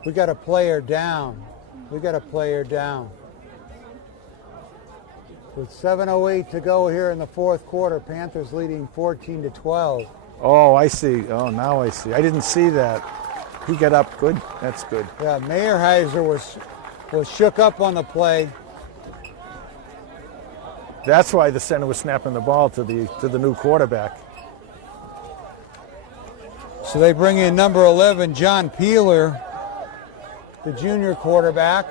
We got a player down. We got a player down. With 7:08 to go here in the 4th quarter, Panthers leading 14-12. Oh, I see. Oh, now I see. I didn't see that. He got up. Good. That's good. Yeah, Meyerheiser was shook up on the play. That's why the center was snapping the ball to the new quarterback. So they bring in number 11, John Peeler, the junior quarterback.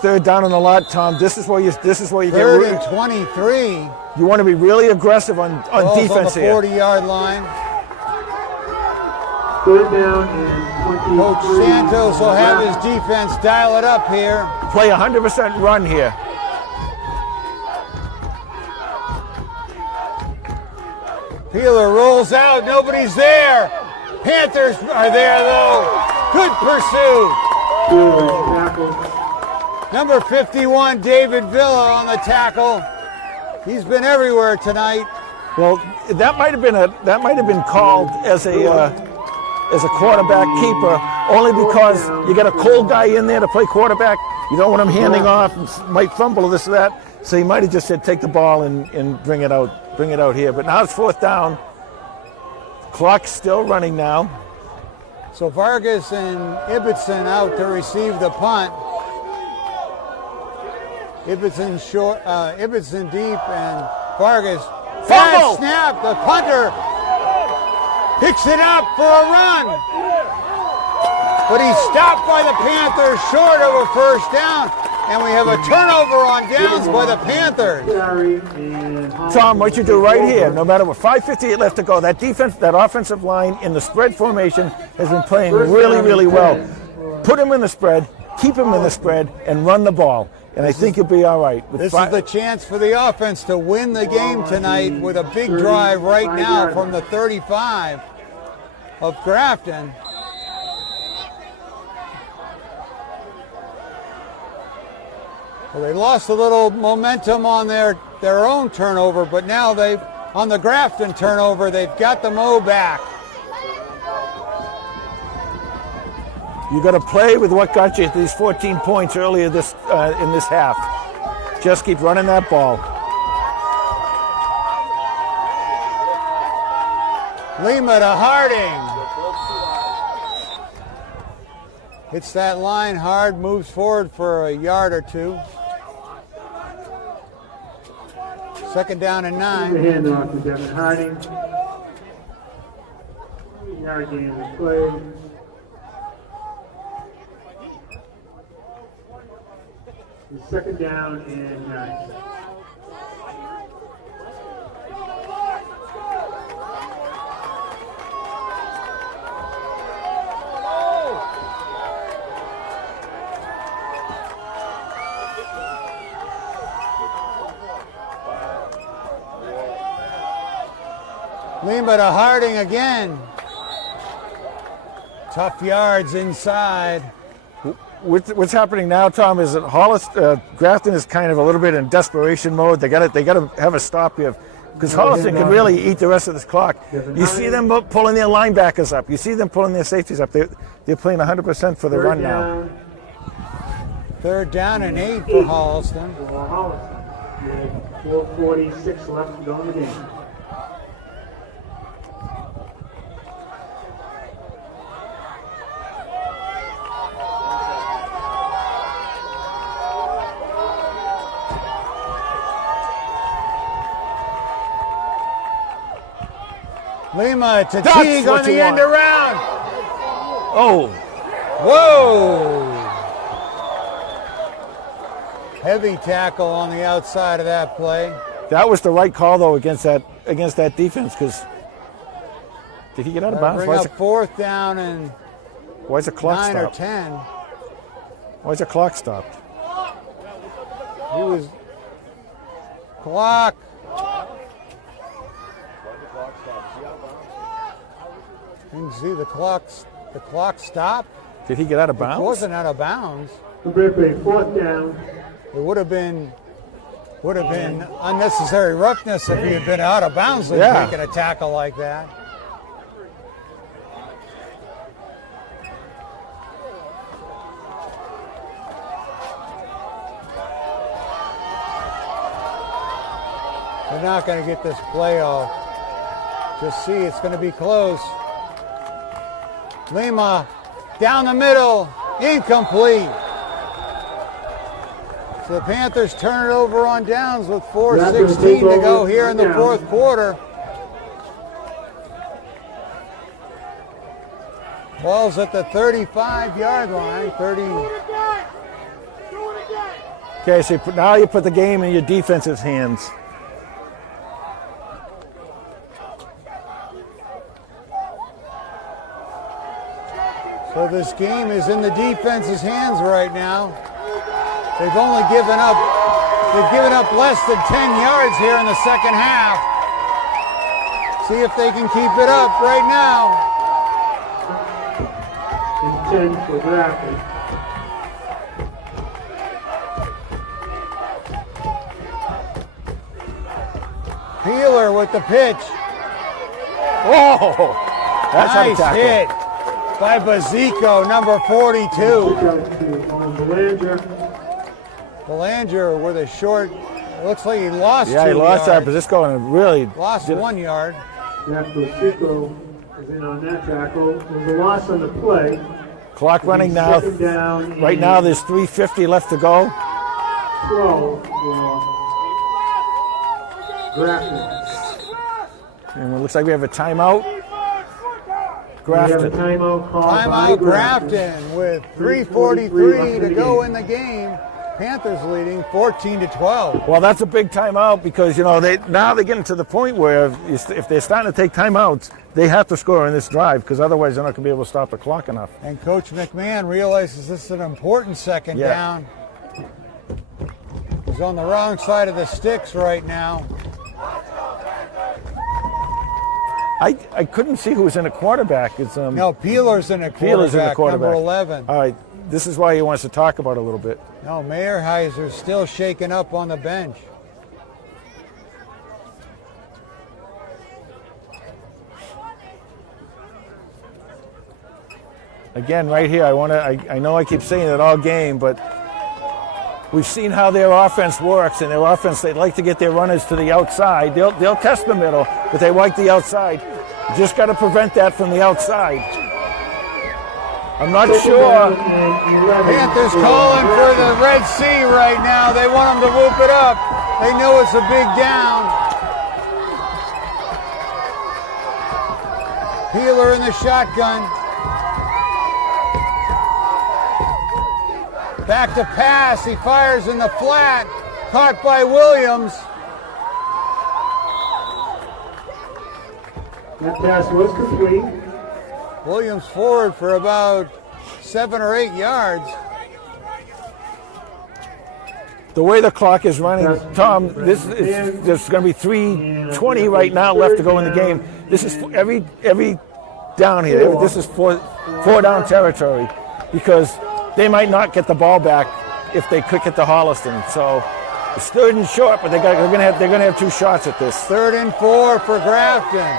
Third down on the lot, Tom. This is where you get Third and 23. You want to be really aggressive on defense on the 40-yard line. Third down and 23. Coach Santos will have his defense dial it up here. Play 100% run here. Peeler rolls out. Nobody's there. Panthers are there, though. Good pursuit. Tackle. Number 51, David Villa on the tackle. He's been everywhere tonight. Well, that might have been called as a quarterback keeper, only because you got a cold guy in there to play quarterback. You don't want him handing off and might fumble or this or that. So he might have just said, take the ball and bring it out here. But now it's fourth down. Clock's still running now. So Vargas and Ibbotson out to receive the punt. Ibbotson short, Ibbotson deep, and Vargas. Bad snap. The punter picks it up for a run, but he's stopped by the Panthers short of a first down, and we have a turnover on downs by the Panthers. Tom, what you do right here, no matter what, 5:58 left to go, that defense, that offensive line in the spread formation has been playing really, really well. Put him in the spread, keep him in the spread, and run the ball. And I think you'll be all right. This is the chance for the offense to win the game tonight with a big drive right now from the 35 of Grafton. Well, they lost a little momentum on their own turnover, but now on the Grafton turnover, they've got the Mo back. You got to play with what got you these 14 points earlier in this half. Just keep running that ball. Lima to Harding. Hits that line hard, moves forward for a yard or two. Second down and 9. The handoff to Devin Harding. Yard gain of play. Second down and 9. Lima to Harding again. Tough yards inside. What's happening now, Tom, is that Grafton is kind of a little bit in desperation mode. They got to have a stop here because Holliston can really eat the rest of this clock. You see them pulling their linebackers up. You see them pulling their safeties up. They're playing 100% for the run now. Third down and 8 for Holliston. 4:46 left to go in the game. Lima to Teague on the end around. Oh. Whoa. Heavy tackle on the outside of that play. That was the right call, though, against that defense, because did he get out of bounds? Bring up fourth down and why is the clock 9 stopped? or 10. Why is the clock stopped? He was clock. You can see the clock stopped. Did he get out of bounds? It wasn't out of bounds. Fourth down. It would have been unnecessary roughness if he had been out of bounds and taking a tackle like that. They're not going to get this play off. Just see, it's going to be close. Lima down the middle, incomplete. So the Panthers turn it over on downs with 4:16 to go here in the fourth quarter. Ball's at the 35-yard line. 30. Okay, so now you put the game in your defense's hands. So this game is in the defense's hands right now. They've only given up less than 10 yards here in the second half. See if they can keep it up right now. And 10 for Grafton. Peeler with the pitch. Oh, that's Nice a tackle. hit by Bazico, number 42. Belanger with a short, it looks like he lost Yeah, 2 he lost that, yards. but this going really Lost 1 yard. Bazico is in on that tackle. There's a loss on the play. clock running now. Second down. Right now, there's 3:50 left to go. 12 Grafton. And it looks like we have a timeout. We have a Grafton. timeout called by Timeout Grafton with 3:43 to go in the game. Panthers leading 14-12. Well, that's a big timeout because, you know, now they're getting to the point where if they're starting to take timeouts, they have to score in this drive because otherwise they're not going to be able to stop the clock enough. And Coach McMahon realizes this is an important second down. He's on the wrong side of the sticks right now. I couldn't see who was in a quarterback. It's No, Peeler's in a quarterback, Peeler's in the quarterback. number 11. All right, this is why he wants to talk about it a little bit. No, Meyerheiser's still shaken up on the bench. Again, right here, I know I keep saying it all game, but we've seen how their offense works, and their offense, they like to get their runners to the outside. They'll test the middle, but they like the outside. Just got to prevent that from the outside. I'm not sure. Panthers calling for the Red Sea right now. They want them to whoop it up. They know it's a big down. Peeler in the shotgun. Back to pass. He fires in the flat. Caught by Williams. That pass was complete. Williams forward for about 7 or 8 yards. The way the clock is running, Tom, there's going to be 3:20 right now left to go in the game. This is every down here. This is four down territory because they might not get the ball back if they could get to Holliston. So it's 3rd and short, but they're going to have 2 shots at this. 3rd and 4 for Grafton.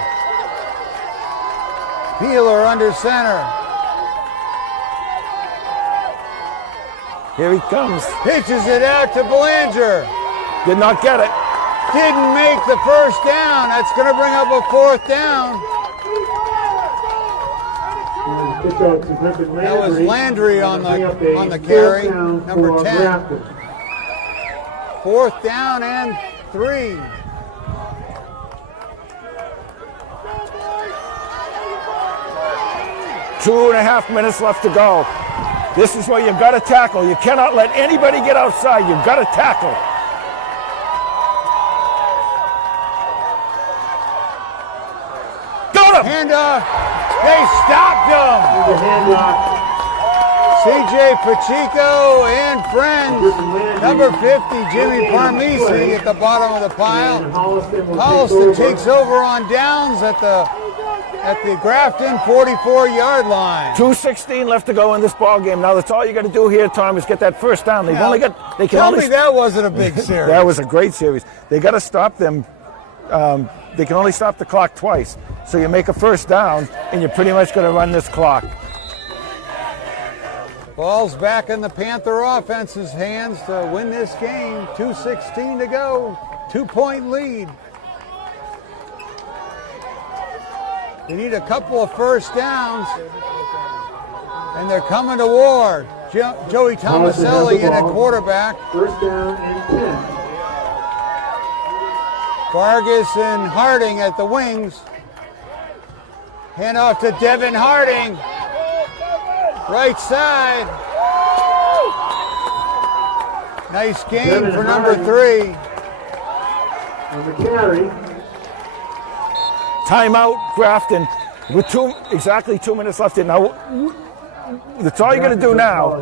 Peeler under center. Here he comes. Pitches it out to Belanger. Did not get it. Didn't make the first down. That's going to bring up a 4th down. That was Landry on the carry, number 10. 4th down and 3. Two and a half minutes left to go. This is where you've got to tackle. You cannot let anybody get outside. You've got to tackle. Got him! Handoff. They stopped him. C.J. Pacheco and friends. Number 50, Jimmy Parmisi at the bottom of the pile. Holliston takes over on downs at the Grafton 44-yard line. 2:16 left to go in this ball game. Now that's all you got to do here, Tom, is get that first down. They've only got. They can Tell only. me that wasn't a big series. That was a great series. They got to stop them. They can only stop the clock twice. So you make a first down, and you're pretty much going to run this clock. Ball's back in the Panther offense's hands to win this game. 2:16 to go. 2-point lead. They need a couple of first downs, and they're coming to Ward. Joey Tomaselli in at quarterback. First down and 10. Vargas and Harding at the wings. Hand off to Devin Harding. Right side. Nice gain Devin for number Harding. 3. On the carry. Timeout, Grafton, with exactly 2 minutes left. Now, that's all you're going to do now.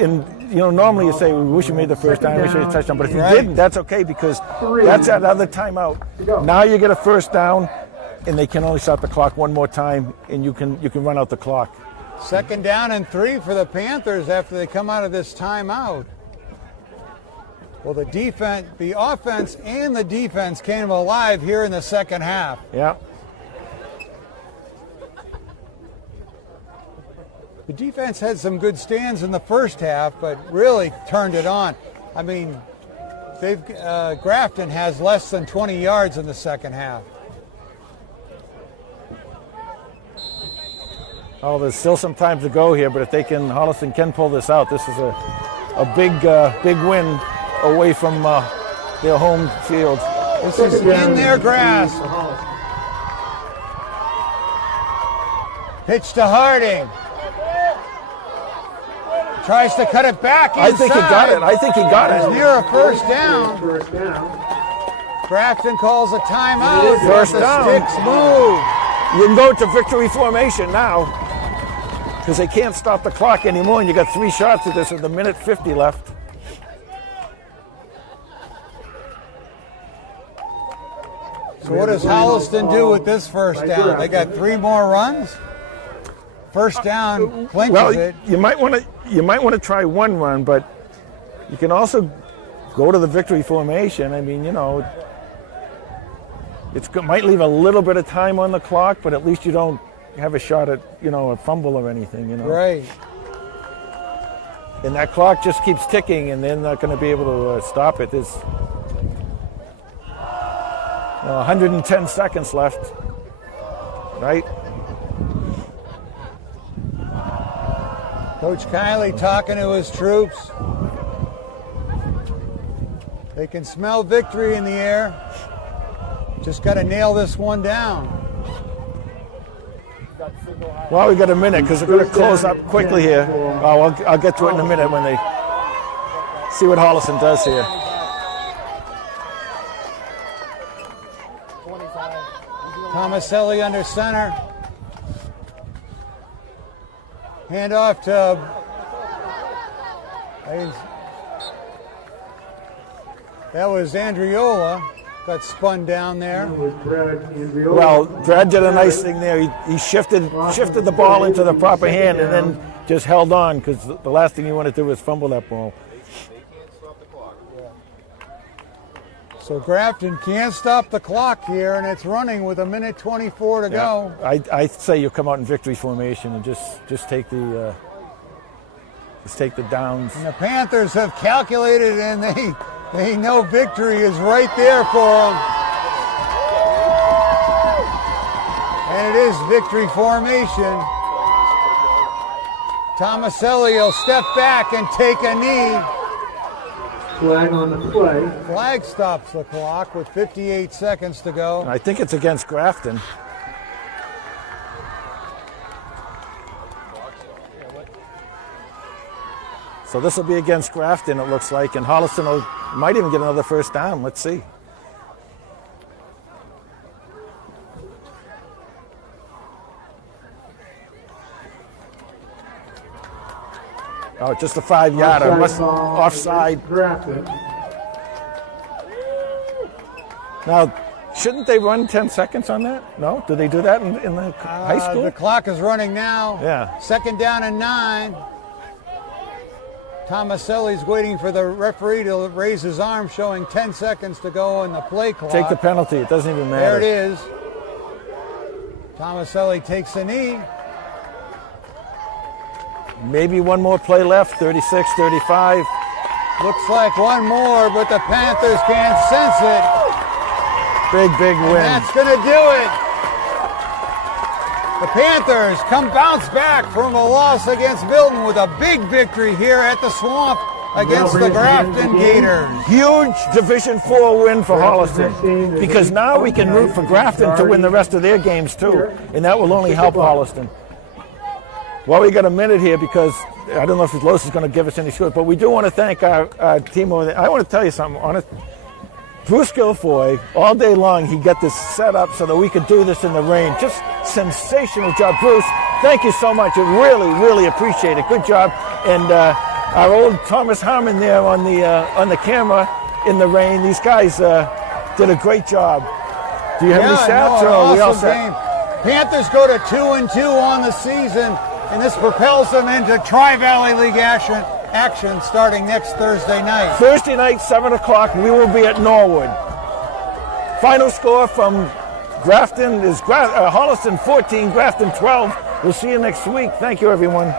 And normally you say, we wish you made the first down, we wish you had a touchdown. But if you didn't, that's okay, because that's another timeout. Now you get a first down, and they can only start the clock one more time, and you can run out the clock. 2nd down and 3 for the Panthers after they come out of this timeout. Well, the offense and the defense came alive here in the second half. Yeah. The defense had some good stands in the first half, but really turned it on. I mean, Grafton has less than 20 yards in the second half. Oh, there's still some time to go here, but if Holliston can pull this out, this is a big win away from their home field. This is in their grasp. Pitch to Harding. Tries to cut it back inside. I think he got it. It's near a first down. First down. Grafton calls a timeout. First The down. sticks move. You can go to victory formation now, because they can't stop the clock anymore, and you got 3 shots at this with 1:50 left. So what does Holliston do with this first down? They got 3 more runs. First down clinches it. You might want to try one run, but you can also go to the victory formation. I mean, it might leave a little bit of time on the clock, but at least you don't have a shot at a fumble or anything. Right. And that clock just keeps ticking, and they're not going to be able to stop it. There's 110 seconds left, right? Coach Kiley talking to his troops. They can smell victory in the air. Just got to nail this one down. Well, we got a minute, because we're going to close up quickly here. Oh, I'll get to it in a minute when they see what Holliston does here. Tomaselli under center. Hand off to that was Andriola. Got spun down there. Well, Brad did a nice thing there. He shifted the ball into the proper hand and then just held on, because the last thing you want to do is fumble that ball. So Grafton can't stop the clock here, and it's running with 1:24 to go. I say you come out in victory formation and just take the downs. And the Panthers have calculated, and they know victory is right there for them. And it is victory formation. Tomaselli will step back and take a knee. Flag on the play. Flag stops the clock with 58 seconds to go. I think it's against Grafton. So this will be against Grafton, it looks like, and Holliston might even get another first down. Let's see. Oh, just a 5-yarder. Offside. Grafton. Now, shouldn't they run 10 seconds on that? No? Do they do that in the high school? The clock is running now. Yeah. 2nd down and 9. Tomaselli's waiting for the referee to raise his arm, showing 10 seconds to go in the play clock. Take the penalty. It doesn't even matter. There it is. Tomaselli takes a knee. Maybe one more play left, 36-35. Looks like one more, but the Panthers can't sense it. Big win. And that's going to do it. The Panthers bounce back from a loss against Milton with a big victory here at the Swamp against the Grafton Gators. Huge Division 4 win for Holliston, because now we can root for Grafton to win the rest of their games too, and that will only help Holliston. Well, we got a minute here because I don't know if Los is going to give us any short, but we do want to thank our team over there. I want to tell you something, honest. Bruce Guilfoy, all day long, he got this set up so that we could do this in the rain. Just sensational job. Bruce, thank you so much. I really, really appreciate it. Good job. And our old Thomas Harmon there on the camera in the rain. These guys did a great job. Do you have any stats? Or are we all set? Game. Panthers go to 2-2 on the season, and this propels them into Tri-Valley League action starting next Thursday night. Thursday night, 7 o'clock, we will be at Norwood. Final score from Grafton is Holliston 14, Grafton 12. We'll see you next week. Thank you, everyone.